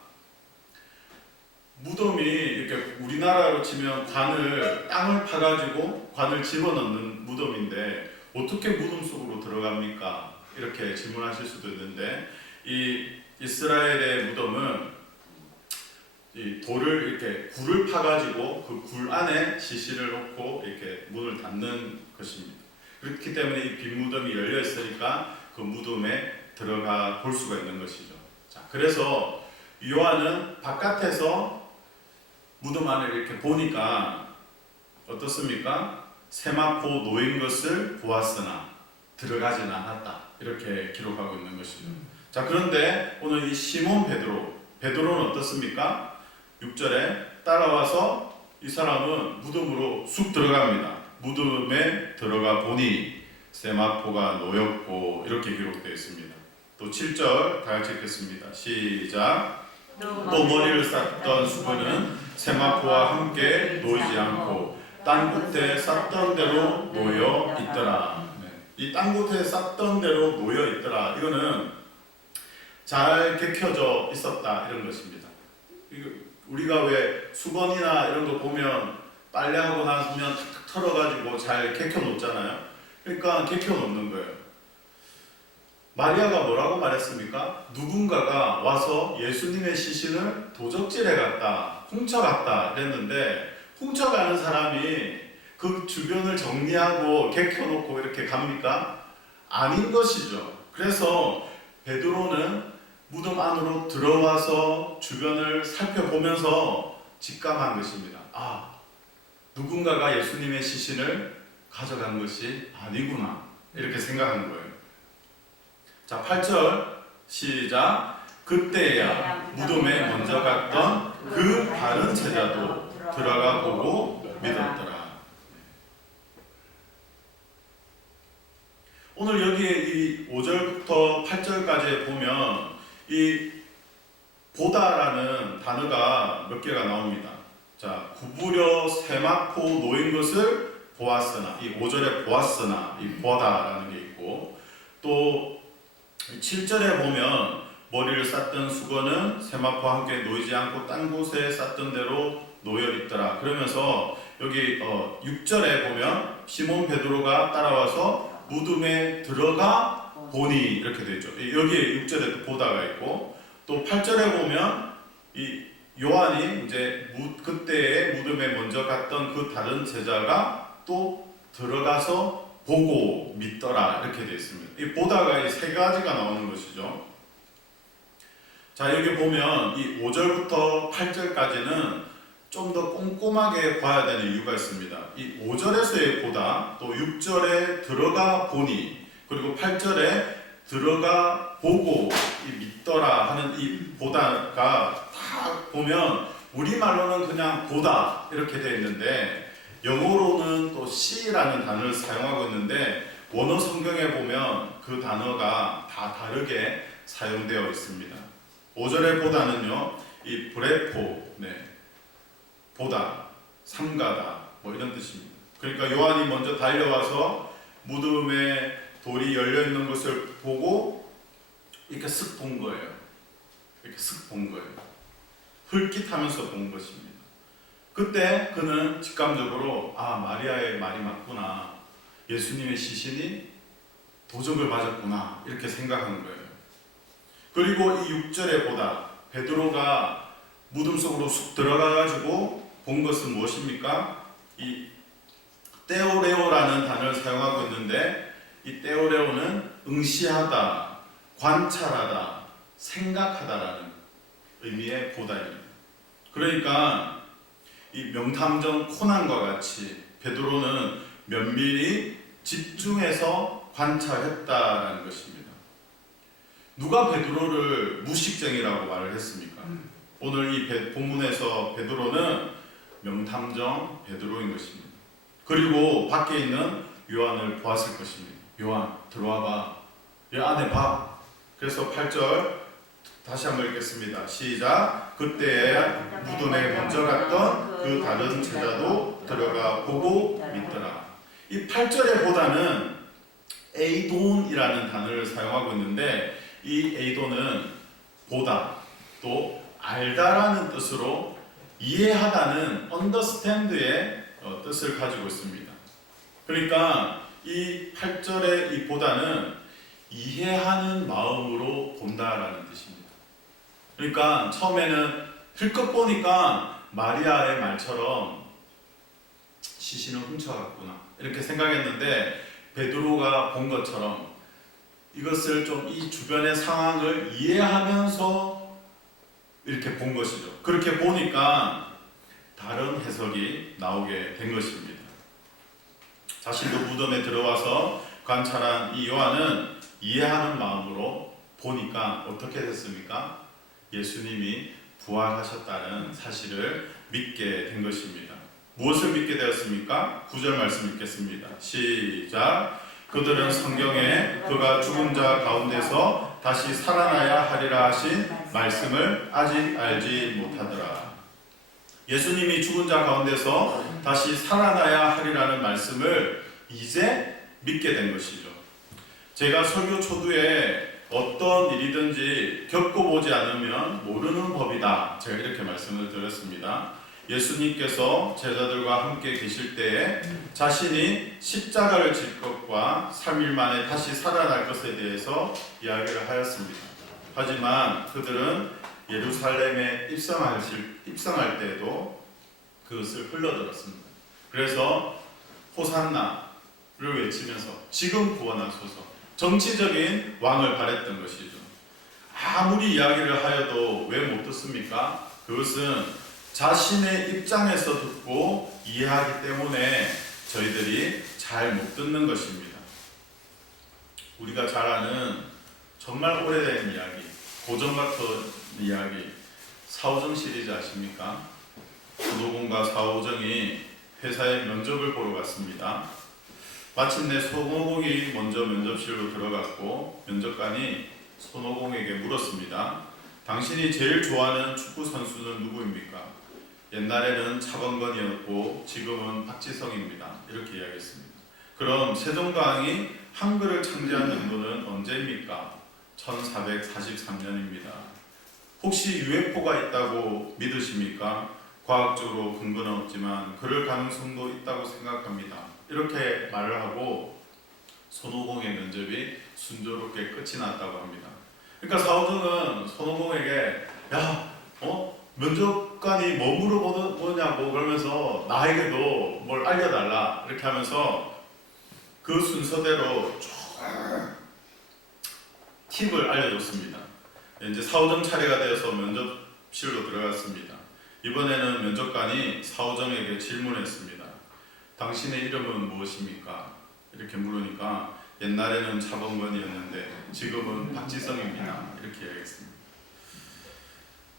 무덤이 이렇게 우리나라로 치면 땅을 파가지고 관을 집어넣는 무덤인데 어떻게 무덤 속으로 들어갑니까? 이렇게 질문하실 수도 있는데, 이 이스라엘의 무덤은 이 돌을 이렇게 굴을 파가지고 그 굴 안에 시신을 놓고 이렇게 문을 닫는 것입니다. 그렇기 때문에 이 빈 무덤이 열려 있으니까 그 무덤에 들어가 볼 수가 있는 것이죠. 자, 그래서 요한은 바깥에서 무덤 안을 이렇게 보니까 어떻습니까? 세마포 놓인 것을 보았으나 들어가진 않았다. 이렇게 기록하고 있는 것이죠. 자, 그런데 오늘 이 시몬 베드로는 어떻습니까? 6절에 따라와서 이 사람은 무덤으로 쑥 들어갑니다. 무덤에 들어가 보니 세마포가 놓였고 이렇게 기록되어 있습니다. 또 7절 다 같이 읽겠습니다. 시작. 또 머리를 쌌던 수건은 세마포와 함께 놓이지 않고 딴 곳에 쌌던 대로 놓여 있더라. 네. 이 딴 곳에 쌌던 대로 놓여 있더라. 이거는 잘 개켜져 있었다 이런 것입니다. 우리가 왜 수건이나 이런 거 보면 빨래하고 나면 탁탁 털어가지고 잘 개켜 놓잖아요. 그러니까 개켜 놓는 거예요. 마리아가 뭐라고 말했습니까? 누군가가 와서 예수님의 시신을 도적질해 갔다, 훔쳐갔다 이랬는데, 훔쳐가는 사람이 그 주변을 정리하고 개켜놓고 이렇게 갑니까? 아닌 것이죠. 그래서 베드로는 무덤 안으로 들어와서 주변을 살펴보면서 직감한 것입니다. 아, 누군가가 예수님의 시신을 가져간 것이 아니구나 이렇게 생각한 거예요. 자, 8절 시작. 그때야 무덤에 먼저 갔던 그 다른 제자도 들어가 보고 믿었더라. 오늘 여기에 이 5절부터 8절까지 보면 이 보다라는 단어가 몇 개가 나옵니다. 자, 구부려 세마포 놓인 것을 보았으나, 이 5절에 보았으나, 이 보다라는 게 있고, 또 7절에 보면 머리를 쌌던 수건은 세마포와 함께 놓이지 않고 딴 곳에 쌌던 대로 놓여 있더라. 그러면서 여기 6절에 보면 시몬 베드로가 따라와서 무덤에 들어가 보니 이렇게 되어 있죠. 여기에 6절에 보다가 있고, 또 8절에 보면 이 요한이 이제 그때에 무덤에 먼저 갔던 그 다른 제자가 또 들어가서 보고 믿더라 이렇게 되어 있습니다. 이 보다가 이 세 가지가 나오는 것이죠. 자, 여기 보면 이 5절부터 8절까지는 좀 더 꼼꼼하게 봐야 되는 이유가 있습니다. 이 5절에서의 보다, 또 6절에 들어가 보니, 그리고 8절에 들어가 보고 믿더라 하는 이 보다가 다 보면 우리말로는 그냥 보다 이렇게 되어 있는데, 영어로는 또 see라는 단어를 사용하고 있는데, 원어 성경에 보면 그 단어가 다 다르게 사용되어 있습니다. 5절의 보다는요, 이 브레포, 보다, 삼가다, 뭐 이런 뜻입니다. 그러니까 요한이 먼저 달려와서 무덤에 돌이 열려 있는 것을 보고 이렇게 쓱 본 거예요. 이렇게 쓱 본 거예요. 흘깃하면서 본 것입니다. 그때 그는 직감적으로 마리아의 말이 맞구나. 예수님의 시신이 도적을 맞았구나. 이렇게 생각한 거예요. 그리고 이 6절에 보다 베드로가 무덤 속으로 쑥 들어가가지고 본 것은 무엇입니까? 이 떼오레오라는 단어를 사용하고 있는데 이 떼오레오는 응시하다, 관찰하다, 생각하다라는 의미의 보다입니다. 그러니까 이 명탐정 코난과 같이 베드로는 면밀히 집중해서 관찰했다라는 것입니다. 누가 베드로를 무식쟁이라고 말을 했습니까? 오늘 이 본문에서 베드로는 명탐정 베드로인 것입니다. 그리고 밖에 있는 요한을 보았을 것입니다. 요한 들어와봐. 이 안에 봐. 그래서 8절 다시 한번 읽겠습니다. 시작. 그때에 무덤에 먼저 갔던 그 다른 제자도 들어가 보고 믿더라. 이 8절에 보다는 에이돈이라는 단어를 사용하고 있는데 이 에이돈은 보다 또 알다라는 뜻으로 이해하다는 understand의 뜻을 가지고 있습니다. 그러니까 이 8절의 이 보다는 이해하는 마음으로 본다라는 뜻입니다. 그러니까 처음에는 흘끗 보니까 마리아의 말처럼 시신을 훔쳐갔구나 이렇게 생각했는데 베드로가 본 것처럼 이것을 좀 이 주변의 상황을 이해하면서 이렇게 본 것이죠. 그렇게 보니까 다른 해석이 나오게 된 것입니다. 자신도 무덤에 들어와서 관찰한 이 요한은 이해하는 마음으로 보니까 어떻게 됐습니까? 예수님이 부활하셨다는 사실을 믿게 된 것입니다. 무엇을 믿게 되었습니까? 9절 말씀 읽겠습니다. 시작. 그들은 성경에 그가 죽은 자 가운데서 다시 살아나야 하리라 하신 말씀을 아직 알지 못하더라. 예수님이 죽은 자 가운데서 다시 살아나야 하리라는 말씀을 이제 믿게 된 것이죠. 제가 설교 초두에 어떤 일이든지 겪어보지 않으면 모르는 법이다. 제가 이렇게 말씀을 드렸습니다. 예수님께서 제자들과 함께 계실 때에 자신이 십자가를 질 것과 3일 만에 다시 살아날 것에 대해서 이야기를 하였습니다. 하지만 그들은 예루살렘에 입성할 때에도 그것을 흘러들었습니다. 그래서 호산나를 외치면서 지금 구원하소서 정치적인 왕을 바랬던 것이죠. 아무리 이야기를 하여도 왜 못 듣습니까? 그것은 자신의 입장에서 듣고 이해하기 때문에 저희들이 잘 못 듣는 것입니다. 우리가 잘 아는 정말 오래된 이야기, 고전 같은 이야기, 사오정 시리즈 아십니까? 손오공과 사오정이 회사에 면접을 보러 갔습니다. 마침내 손오공이 먼저 면접실로 들어갔고 면접관이 손오공에게 물었습니다. 당신이 제일 좋아하는 축구 선수는 누구입니까? 옛날에는 차범근이었고 지금은 박지성입니다. 이렇게 이야기했습니다. 그럼 세종대왕이 한글을 창제한 연도는 언제입니까? 1443년입니다. 혹시 UFO가 있다고 믿으십니까? 과학적으로 근거는 없지만 그럴 가능성도 있다고 생각합니다. 이렇게 말을 하고 손오공의 면접이 순조롭게 끝이 났다고 합니다. 그러니까 사오정은 손오공에게 면접관이 뭐 물어보냐고 그러면서 나에게도 뭘 알려달라 이렇게 하면서 그 순서대로 쭉 팁을 알려줬습니다. 이제 사오정 차례가 되어서 면접실로 들어갔습니다. 이번에는 면접관이 사오정에게 질문했습니다. 당신의 이름은 무엇입니까? 이렇게 물으니까 옛날에는 차범근이었는데 지금은 박지성입니다. 이렇게 얘기했습니다.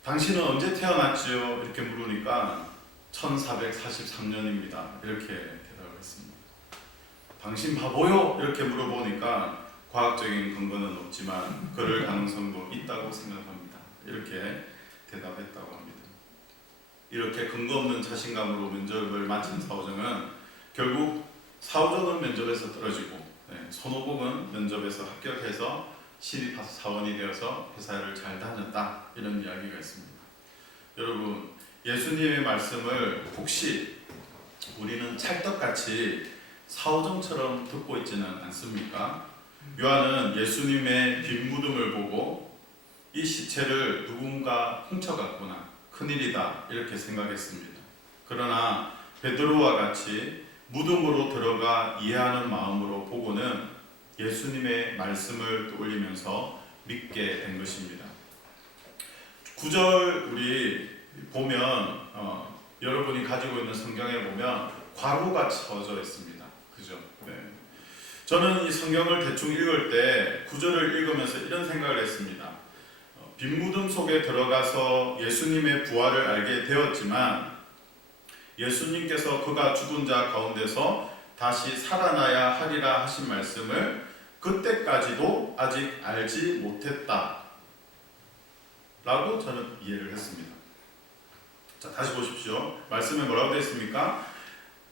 당신은 언제 태어났지요? 이렇게 물으니까 1443년입니다. 이렇게 대답을 했습니다. 당신 바보요? 이렇게 물어보니까 과학적인 근거는 없지만 그럴 가능성도 있다고 생각합니다. 이렇게 대답했다고 합니다. 이렇게 근거 없는 자신감으로 면접을 마친 사오정은 결국 사오정은 면접에서 떨어지고 손오공은 면접에서 합격해서 신입사원이 되어서 회사를 잘 다녔다 이런 이야기가 있습니다. 여러분 예수님의 말씀을 혹시 우리는 찰떡같이 사오정처럼 듣고 있지는 않습니까? 요한은 예수님의 빈 무덤을 보고 이 시체를 누군가 훔쳐갔구나, 큰일이다 이렇게 생각했습니다. 그러나 베드로와 같이 무덤으로 들어가 이해하는 마음으로 보고는 예수님의 말씀을 떠올리면서 믿게 된 것입니다. 9절 우리 보면 여러분이 가지고 있는 성경에 보면 괄호가 쳐져 있습니다. 그죠? 네. 저는 이 성경을 대충 읽을 때 9절을 읽으면서 이런 생각을 했습니다. 빈 무덤 속에 들어가서 예수님의 부활을 알게 되었지만 예수님께서 그가 죽은 자 가운데서 다시 살아나야 하리라 하신 말씀을 그때까지도 아직 알지 못했다 라고 저는 이해를 했습니다. 자, 다시 보십시오. 말씀에 뭐라고 되어 있습니까?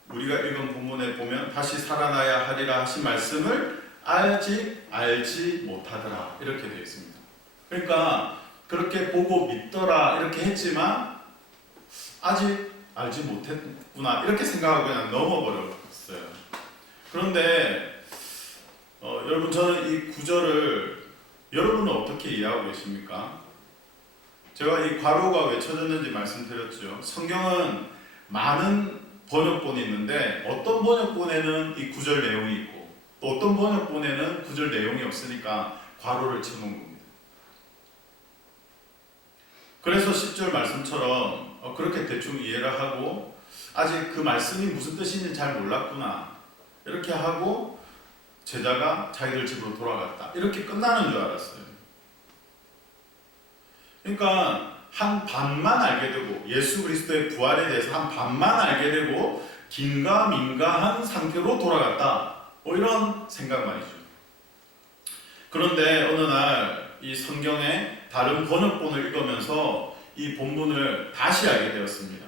우리가 읽은 본문에 보면 다시 살아나야 하리라 하신 말씀을 아직 알지 못하더라 이렇게 되어 있습니다. 그러니까 그렇게 보고 믿더라 이렇게 했지만 아직 알지 못했구나 이렇게 생각하고 그냥 넘어버렸어요. 그런데 여러분, 저는 이 구절을 여러분은 어떻게 이해하고 계십니까? 제가 이 괄호가 왜 쳐졌는지 말씀드렸죠. 성경은 많은 번역본이 있는데 어떤 번역본에는 이 구절 내용이 있고 또 어떤 번역본에는 구절 내용이 없으니까 괄호를 쳐놓은 겁니다. 그래서 10절 말씀처럼 그렇게 대충 이해를 하고 아직 그 말씀이 무슨 뜻인지 잘 몰랐구나 이렇게 하고 제자가 자기들 집으로 돌아갔다 이렇게 끝나는 줄 알았어요. 그러니까 한 반만 알게 되고 예수 그리스도의 부활에 대해서 한 반만 알게 되고 긴가민가한 상태로 돌아갔다 이런 생각 말이죠. 그런데 어느 날 이 성경의 다른 번역본을 읽으면서 이 본문을 다시 알게 되었습니다.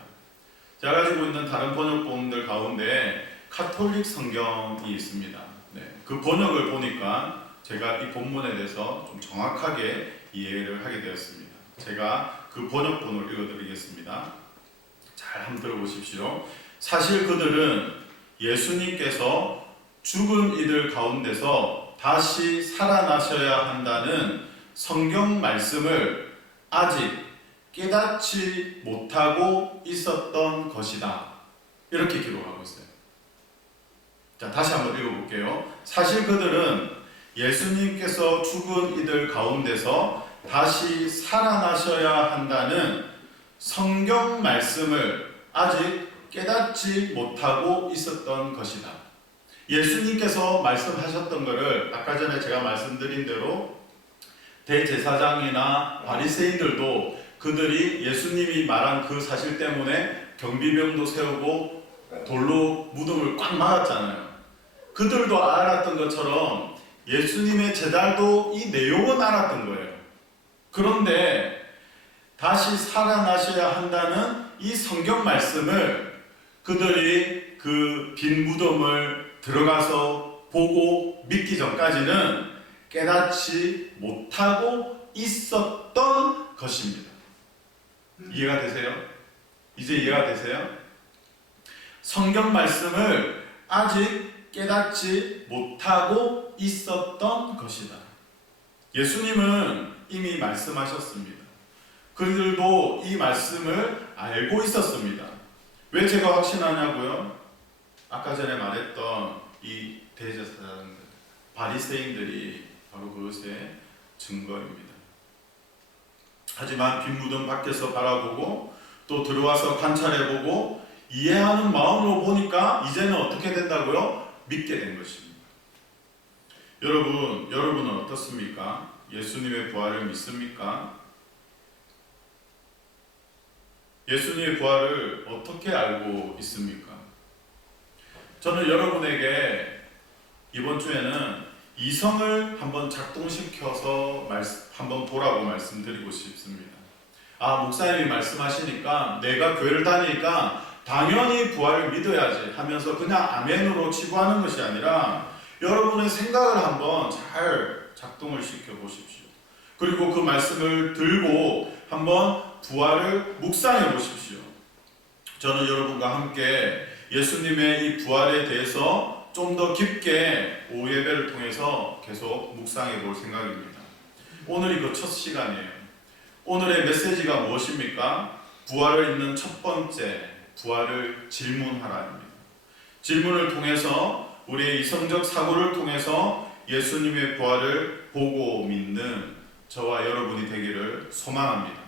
제가 가지고 있는 다른 번역본들 가운데 카톨릭 성경이 있습니다. 네, 그 번역을 보니까 제가 이 본문에 대해서 좀 정확하게 이해를 하게 되었습니다. 제가 그 번역본을 읽어드리겠습니다. 잘 한번 들어보십시오. 사실 그들은 예수님께서 죽은 이들 가운데서 다시 살아나셔야 한다는 성경 말씀을 아직 깨닫지 못하고 있었던 것이다. 이렇게 기록하고 있어요. 자, 다시 한번 읽어볼게요. 사실 그들은 예수님께서 죽은 이들 가운데서 다시 살아나셔야 한다는 성경 말씀을 아직 깨닫지 못하고 있었던 것이다. 예수님께서 말씀하셨던 것을 아까 전에 제가 말씀드린 대로 대제사장이나 바리새인들도 그들이 예수님이 말한 그 사실 때문에 경비병도 세우고 돌로 무덤을 꽉 막았잖아요. 그들도 알았던 것처럼 예수님의 제자도 이 내용은 알았던 거예요. 그런데 다시 살아나셔야 한다는 이 성경 말씀을 그들이 그 빈 무덤을 들어가서 보고 믿기 전까지는 깨닫지 못하고 있었던 것입니다. 이해가 되세요? 이제 이해가 되세요? 성경 말씀을 아직 깨닫지 못하고 있었던 것이다. 예수님은 이미 말씀하셨습니다. 그들도 이 말씀을 알고 있었습니다. 왜 제가 확신하냐고요? 아까 전에 말했던 이 대제사장들, 바리새인들이 바로 그것의 증거입니다. 하지만 빈 무덤 밖에서 바라보고 또 들어와서 관찰해보고 이해하는 마음으로 보니까 이제는 어떻게 된다고요? 믿게 된 것입니다. 여러분은 어떻습니까? 예수님의 부활을 믿습니까? 예수님의 부활을 어떻게 알고 있습니까? 저는 여러분에게 이번 주에는 이성을 한번 작동시켜서 한번 보라고 말씀드리고 싶습니다. 목사님이 말씀하시니까 내가 교회를 다니니까 당연히 부활을 믿어야지 하면서 그냥 아멘으로 치부하는 것이 아니라 여러분의 생각을 한번 잘 작동을 시켜 보십시오. 그리고 그 말씀을 들고 한번 부활을 묵상해 보십시오. 저는 여러분과 함께 예수님의 이 부활에 대해서 좀 더 깊게 오후 예배를 통해서 계속 묵상해 볼 생각입니다. 오늘이 그 첫 시간이에요. 오늘의 메시지가 무엇입니까? 부활을 잇는 첫 번째, 부활을 질문하라입니다. 질문을 통해서 우리의 이성적 사고를 통해서 예수님의 부활을 보고 믿는 저와 여러분이 되기를 소망합니다.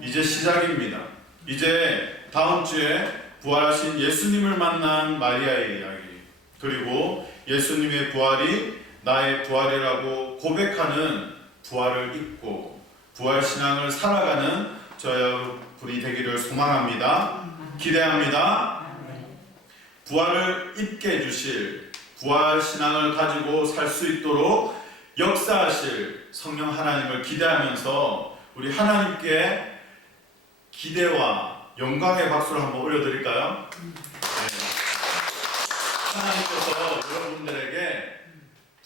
이제 시작입니다. 이제 다음 주에 부활하신 예수님을 만난 마리아의 이야기, 그리고 예수님의 부활이 나의 부활이라고 고백하는 부활을 잊고 부활 신앙을 살아가는 저 여러분이 되기를 소망합니다. 기대합니다. 부활을 잊게 해주실, 부활 신앙을 가지고 살 수 있도록 역사하실 성령 하나님을 기대하면서 우리 하나님께 기대와 영광의 박수를 한번 올려드릴까요? 네. 하나님께서 여러분들에게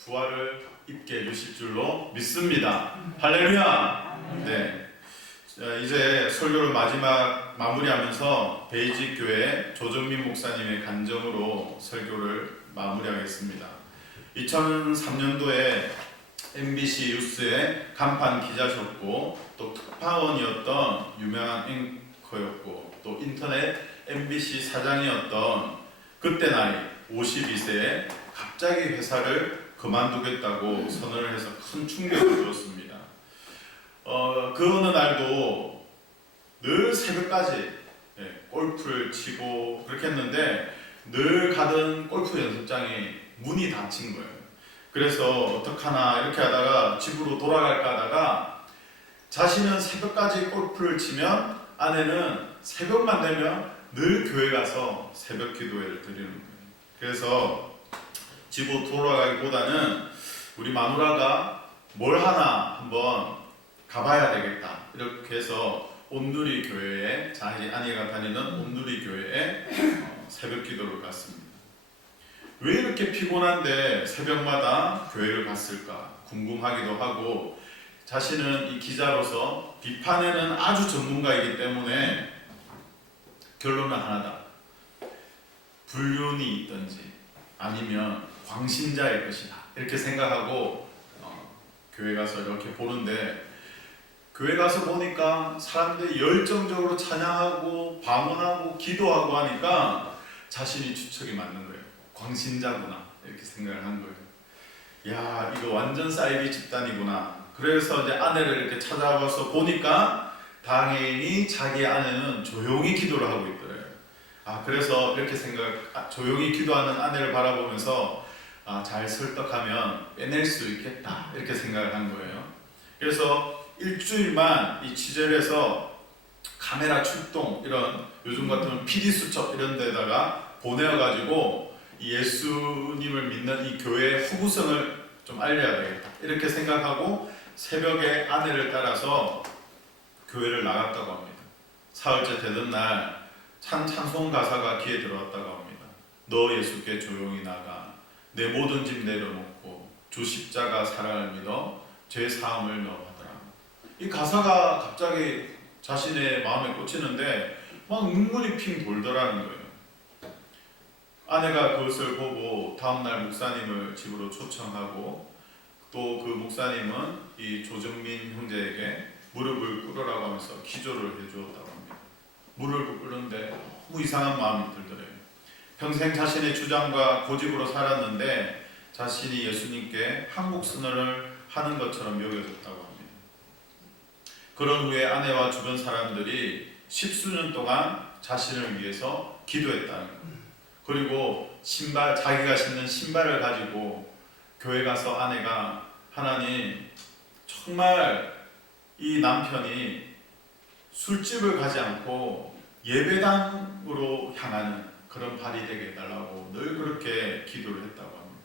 부활을 입게 해주실 줄로 믿습니다. 할렐루야! 네. 자, 이제 설교를 마무리하면서 베이직 교회 조정민 목사님의 간정으로 설교를 마무리하겠습니다. 2003년도에 MBC 뉴스의 간판 기자셨고 또 특파원이었던 유명한 앵커였고 또 인터넷 MBC 사장이었던 그때 나이 52세에 갑자기 회사를 그만두겠다고 선언을 해서 큰 충격을 주었습니다. 그 어느 날도 늘 새벽까지 골프를 치고 그렇게 했는데 늘 가던 골프 연습장이 문이 닫힌 거예요. 그래서 어떡하나 이렇게 하다가 집으로 돌아갈까 하다가 자신은 새벽까지 골프를 치면 아내는 새벽만 되면 늘 교회 가서 새벽 기도회를 드리는 거예요. 그래서 집으로 돌아가기보다는 우리 마누라가 뭘 하나 한번 가봐야 되겠다 이렇게 해서 온누리 교회에, 자기 아내가 다니는 온누리 교회에 새벽 기도를 갔습니다. 왜 이렇게 피곤한데 새벽마다 교회를 갔을까 궁금하기도 하고, 자신은 이 기자로서 비판에는 아주 전문가이기 때문에 결론은 하나다. 불륜이 있든지 아니면 광신자일 것이다 이렇게 생각하고 교회 가서 이렇게 보는데, 교회 가서 보니까 사람들이 열정적으로 찬양하고 방언하고 기도하고 하니까 자신이 추측이 맞는 거예요. 광신자구나 이렇게 생각을 한 거예요. 야, 이거 완전 사이비 집단이구나. 그래서 이제 아내를 이렇게 찾아와서 보니까 당연히 자기 아내는 조용히 기도를 하고 있더래요. 그래서 이렇게 조용히 기도하는 아내를 바라보면서 잘 설득하면 빼낼 수 있겠다 이렇게 생각을 한 거예요. 그래서 일주일만 이 취재를 해서 카메라 출동 이런 요즘 같으면 PD 수첩 이런 데다가 보내어가지고 예수님을 믿는 이 교회의 후구성을 좀 알려야 되겠다 이렇게 생각하고 새벽에 아내를 따라서 교회를 나갔다고 합니다. 사흘째 되던 날 찬송 가사가 귀에 들어왔다고 합니다. 너 예수께 조용히 나가, 내 모든 짐 내려놓고 주 십자가 사랑을 믿어 죄 사함을 너 받으라. 이 가사가 갑자기 자신의 마음에 꽂히는데 막 눈물이 핑 돌더라는 거예요. 아내가 그것을 보고 다음날 목사님을 집으로 초청하고 또 그 목사님은 이 조정민 형제에게 무릎을 꿇으라고 하면서 기도를 해주었다고 합니다. 무릎을 꿇는데 너무 이상한 마음이 들더래요. 평생 자신의 주장과 고집으로 살았는데 자신이 예수님께 한국 선언을 하는 것처럼 여겨졌다고 합니다. 그런 후에 아내와 주변 사람들이 10수년 동안 자신을 위해서 기도했다는 거예요. 그리고 자기가 신는 신발을 가지고 교회 가서 아내가 하나님 정말 이 남편이 술집을 가지 않고 예배당으로 향하는 그런 발이 되게 해달라고 늘 그렇게 기도를 했다고 합니다.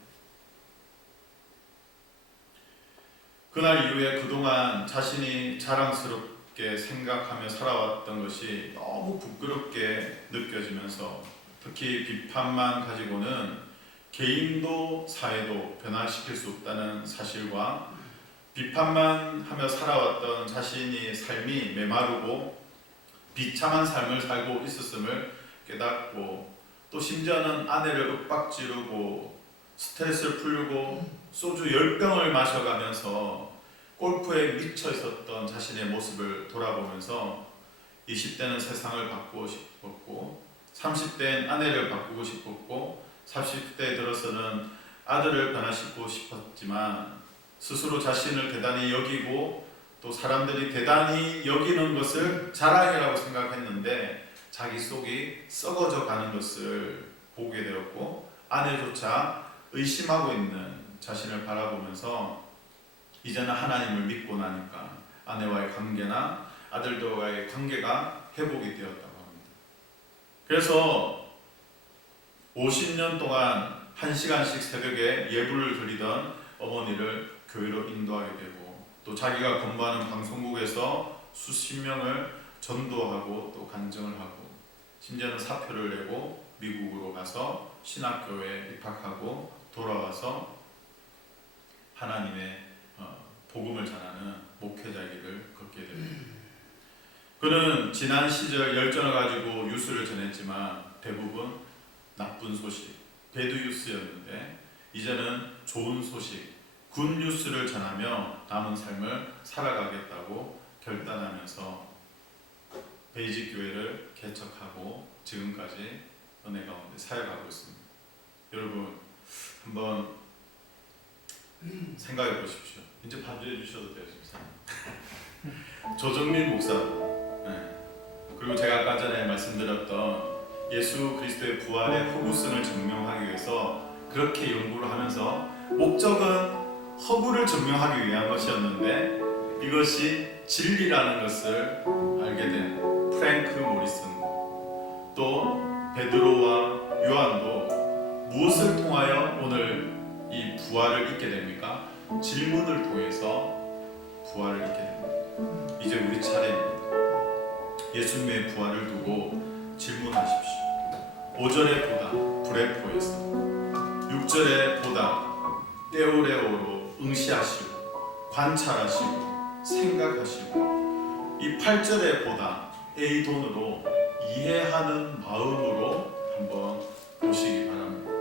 그날 이후에 그동안 자신이 자랑스럽게 생각하며 살아왔던 것이 너무 부끄럽게 느껴지면서 특히 비판만 가지고는 개인도 사회도 변화시킬 수 없다는 사실과 비판만 하며 살아왔던 자신의 삶이 메마르고 비참한 삶을 살고 있었음을 깨닫고 또 심지어는 아내를 윽박지르고 스트레스를 풀고 소주 10병을 마셔가면서 골프에 미쳐 있었던 자신의 모습을 돌아보면서 20대는 세상을 바꾸고 싶었고 30대엔 아내를 바꾸고 싶었고 40대에 들어서는 아들을 변화시키고 싶었지만 스스로 자신을 대단히 여기고 또 사람들이 대단히 여기는 것을 자랑이라고 생각했는데 자기 속이 썩어져 가는 것을 보게 되었고 아내조차 의심하고 있는 자신을 바라보면서 이제는 하나님을 믿고 나니까 아내와의 관계나 아들들과의 관계가 회복이 되었다고 합니다. 그래서 50년 동안 1시간씩 새벽에 예불을 드리던 어머니를 교회로 인도하게 되고 또 자기가 근무하는 방송국에서 수십 명을 전도하고 또 간증을 하고 심지어는 사표를 내고 미국으로 가서 신학교에 입학하고 돌아와서 하나님의 복음을 전하는 목회자의 길을 걷게 됩니다. 그는 지난 시절 열정을 가지고 뉴스를 전했지만 대부분 나쁜 소식, 배드 뉴스였는데 이제는 좋은 소식, 굿 뉴스를 전하며 남은 삶을 살아가겠다고 결단하면서 베이직 교회를 개척하고 지금까지 은혜 가운데 사역하고 있습니다. 여러분 한번 생각해 보십시오. 이제 반주해 주셔도 돼요. 조정민 목사, 그리고 제가 아까 전에 말씀드렸던 예수 그리스도의 부활의 허구성을 증명하기 위해서 그렇게 연구를 하면서 목적은 허구를 증명하기 위한 것이었는데 이것이 진리라는 것을 알게 된 프랭크 모리슨, 또 베드로와 요한도 무엇을 통하여 오늘 이 부활을 잊게 됩니까? 질문을 통해서 부활을 잊게 됩니다. 이제 우리 차례입니다. 예수님의 부활을 두고 질문하십시오. 5절에 보다 불의 포에서, 6절에 보다 떼오레오로 응시하시고 관찰하시고 생각하시고, 이 8절에 보다 에이돈으로 이해하는 마음으로 한번 보시기 바랍니다.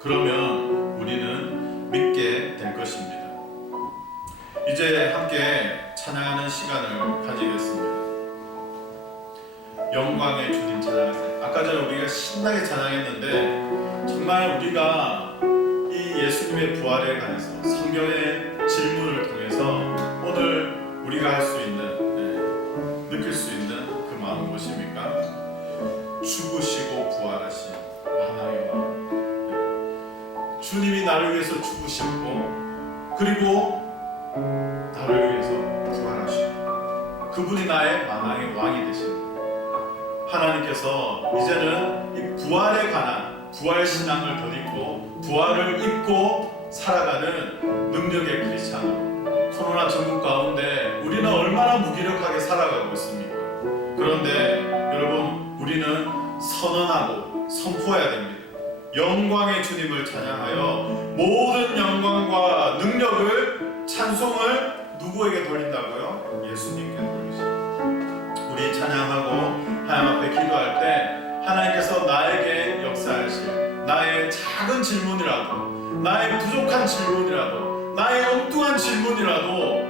그러면 우리는 믿게 될 것입니다. 이제 함께 찬양하는 시간을 가지겠습니다. 영광의 주님 찬양하세요. 아까 전에 우리가 신나게 찬양했는데 정말 우리가 이 예수님의 부활에 관해서 성경의 질문을 통해서 오늘 우리가 할 수 있는, 느낄 수 있는 그 마음은 무엇입니까? 죽으시고 부활하신 하나님의 마음. 주님이 나를 위해서 죽으셨고 그리고 나를 위해서 부활하시고 그분이 나의 만왕의 왕이 되십니다. 하나님께서 이제는 이 부활에 관한 부활신앙을 덧입고 부활을 입고 살아가는 능력의 크리스찬, 코로나 전국 가운데 우리는 얼마나 무기력하게 살아가고 있습니까? 그런데 여러분, 우리는 선언하고 선포해야 됩니다. 영광의 주님을 찬양하여 모든 영광과 능력을, 찬송을 누구에게 돌린다고요? 예수님께 돌리십니다. 우리 찬양하고 하나님 앞에 기도할 때 하나님께서 나에게 역사하실 나의 작은 질문이라도, 나의 부족한 질문이라도, 나의 엉뚱한 질문이라도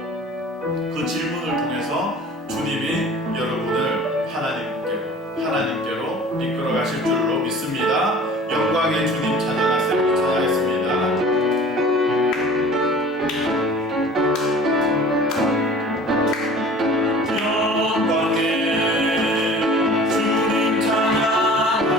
그 질문을 통해서 주님이 여러분을 하나님께로 이끌어 가실 줄로 믿습니다. 영광의 주님 찬양하세요. 찬양했습니다. 주님 찬양하세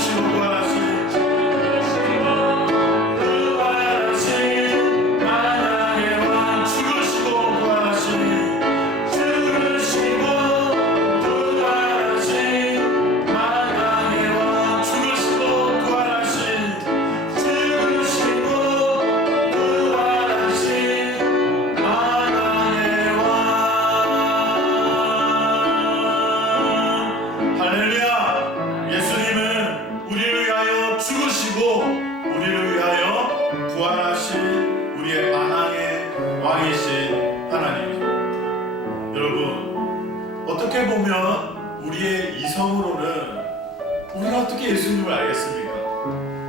죽으시고 부활하신 만왕의 왕 죽으시고 부활하신 만왕의 왕 죽으시고 부활하신 할렐루야! 예수님은 우리를 위하여 죽으시고 우리를 위하여 부활하신 우리의 만왕의 왕이신 하나님입니다. 여러분, 어떻게 보면 우리의 이성으로는 우리가 어떻게 예수님을 알겠습니까?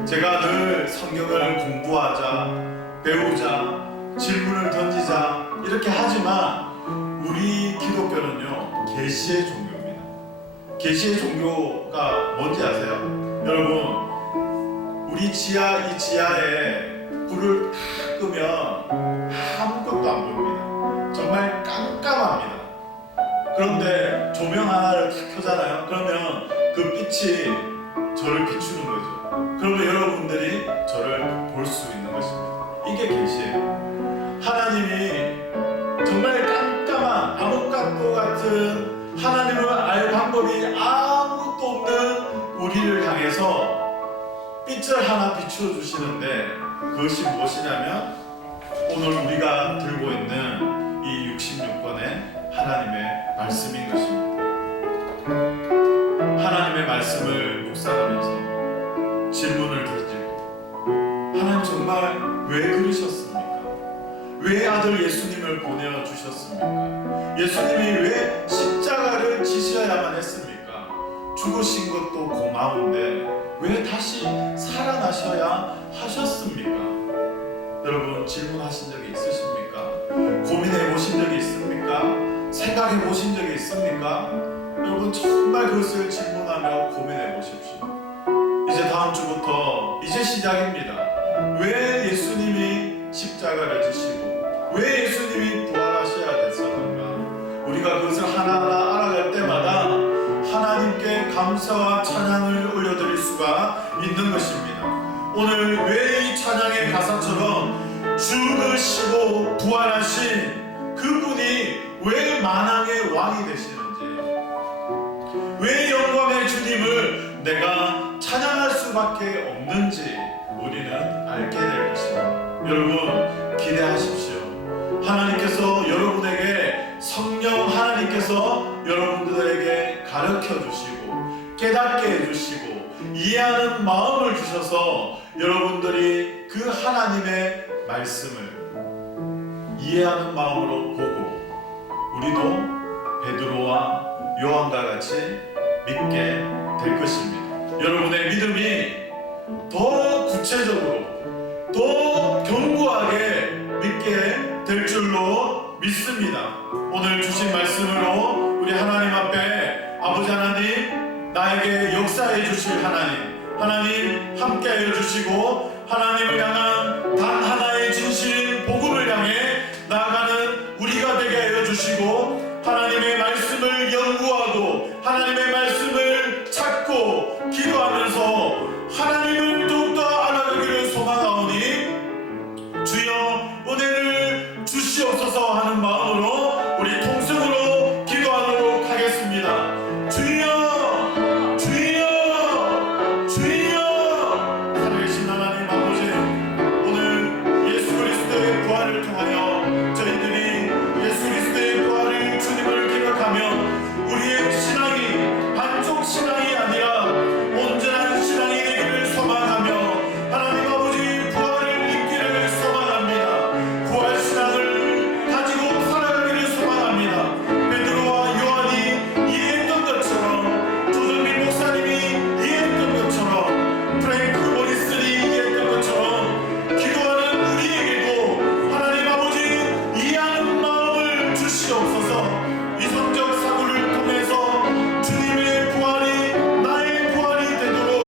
제가 늘 성경을 공부하자, 배우자, 질문을 던지자 이렇게 하지만 우리 기독교는요, 계시의 종교입니다. 계시의 종교가 뭔지 아세요? 여러분, 우리 이 지하에 불을 탁 끄면 아무것도 안 보입니다. 정말 깜깜합니다. 그런데 조명 하나를 탁 켜잖아요. 그러면 그 빛이 저를 비추는 거죠. 그러면 여러분들이 저를 볼 수 있는 것입니다. 이게 계시예요. 하나님이 정말 깜깜한 암흑각도 같은 하나님을 알 방법이 아무것도 없는 우리를 향해서 빛을 하나 비추어 주시는데 그것이 무엇이냐면 오늘 우리가 들고 있는 이 66권의 하나님의 말씀인 것입니다. 하나님의 말씀을 묵상하면서 질문을 던지고 하나님 정말 왜 그러셨습니까? 왜 아들 예수님을 보내주셨습니까? 예수님이 왜 십자가를 지셔야만 했습니까? 죽으신 것도 고마운데 왜 다시 살아나셔야 하셨습니까? 여러분, 질문하신 적이 있으십니까? 고민해 보신 적이 있습니까? 생각해 보신 적이 있습니까? 여러분, 정말 그것을 질문하며 고민해 보십시오. 이제 다음 주부터 이제 시작입니다. 왜 예수님이 십자가를 지시고 왜 예수님이 부활하셔야 됐었는가? 우리가 그것을 하나하나 알아갈 때마다 하나님께 감사와 찬양을 올려드릴 수가 있는 것입니다. 오늘 왜 이 찬양의 가사처럼 죽으시고 부활하신 그분이 왜 만왕의 왕이 되시는지, 왜 영광의 주님을 내가 찬양할 수밖에 없는지 우리는 알게 될 것입니다. 여러분, 기대하십시오. 하나님께서 여러분에게 성령 하나님께서 여러분들에게 가르쳐 주시고 깨닫게 해주시고 이해하는 마음을 주셔서 여러분들이 그 하나님의 말씀을 이해하는 마음으로 보고 우리도 베드로와 요한과 같이 믿게 될 것입니다. 여러분의 믿음이 더 구체적으로 더 견고하게 믿게 될 줄로 믿습니다. 오늘 주신 말씀으로 우리 하나님 앞에 아버지 하나님, 나에게 역사해 주실 하나님 함께하여 주시고 하나님을 향한 단 하나의 진실인 복음을 향해 나아가는 우리가 되게 하여 주시고 하나님의 말씀을 연구하고 하나님의 말씀을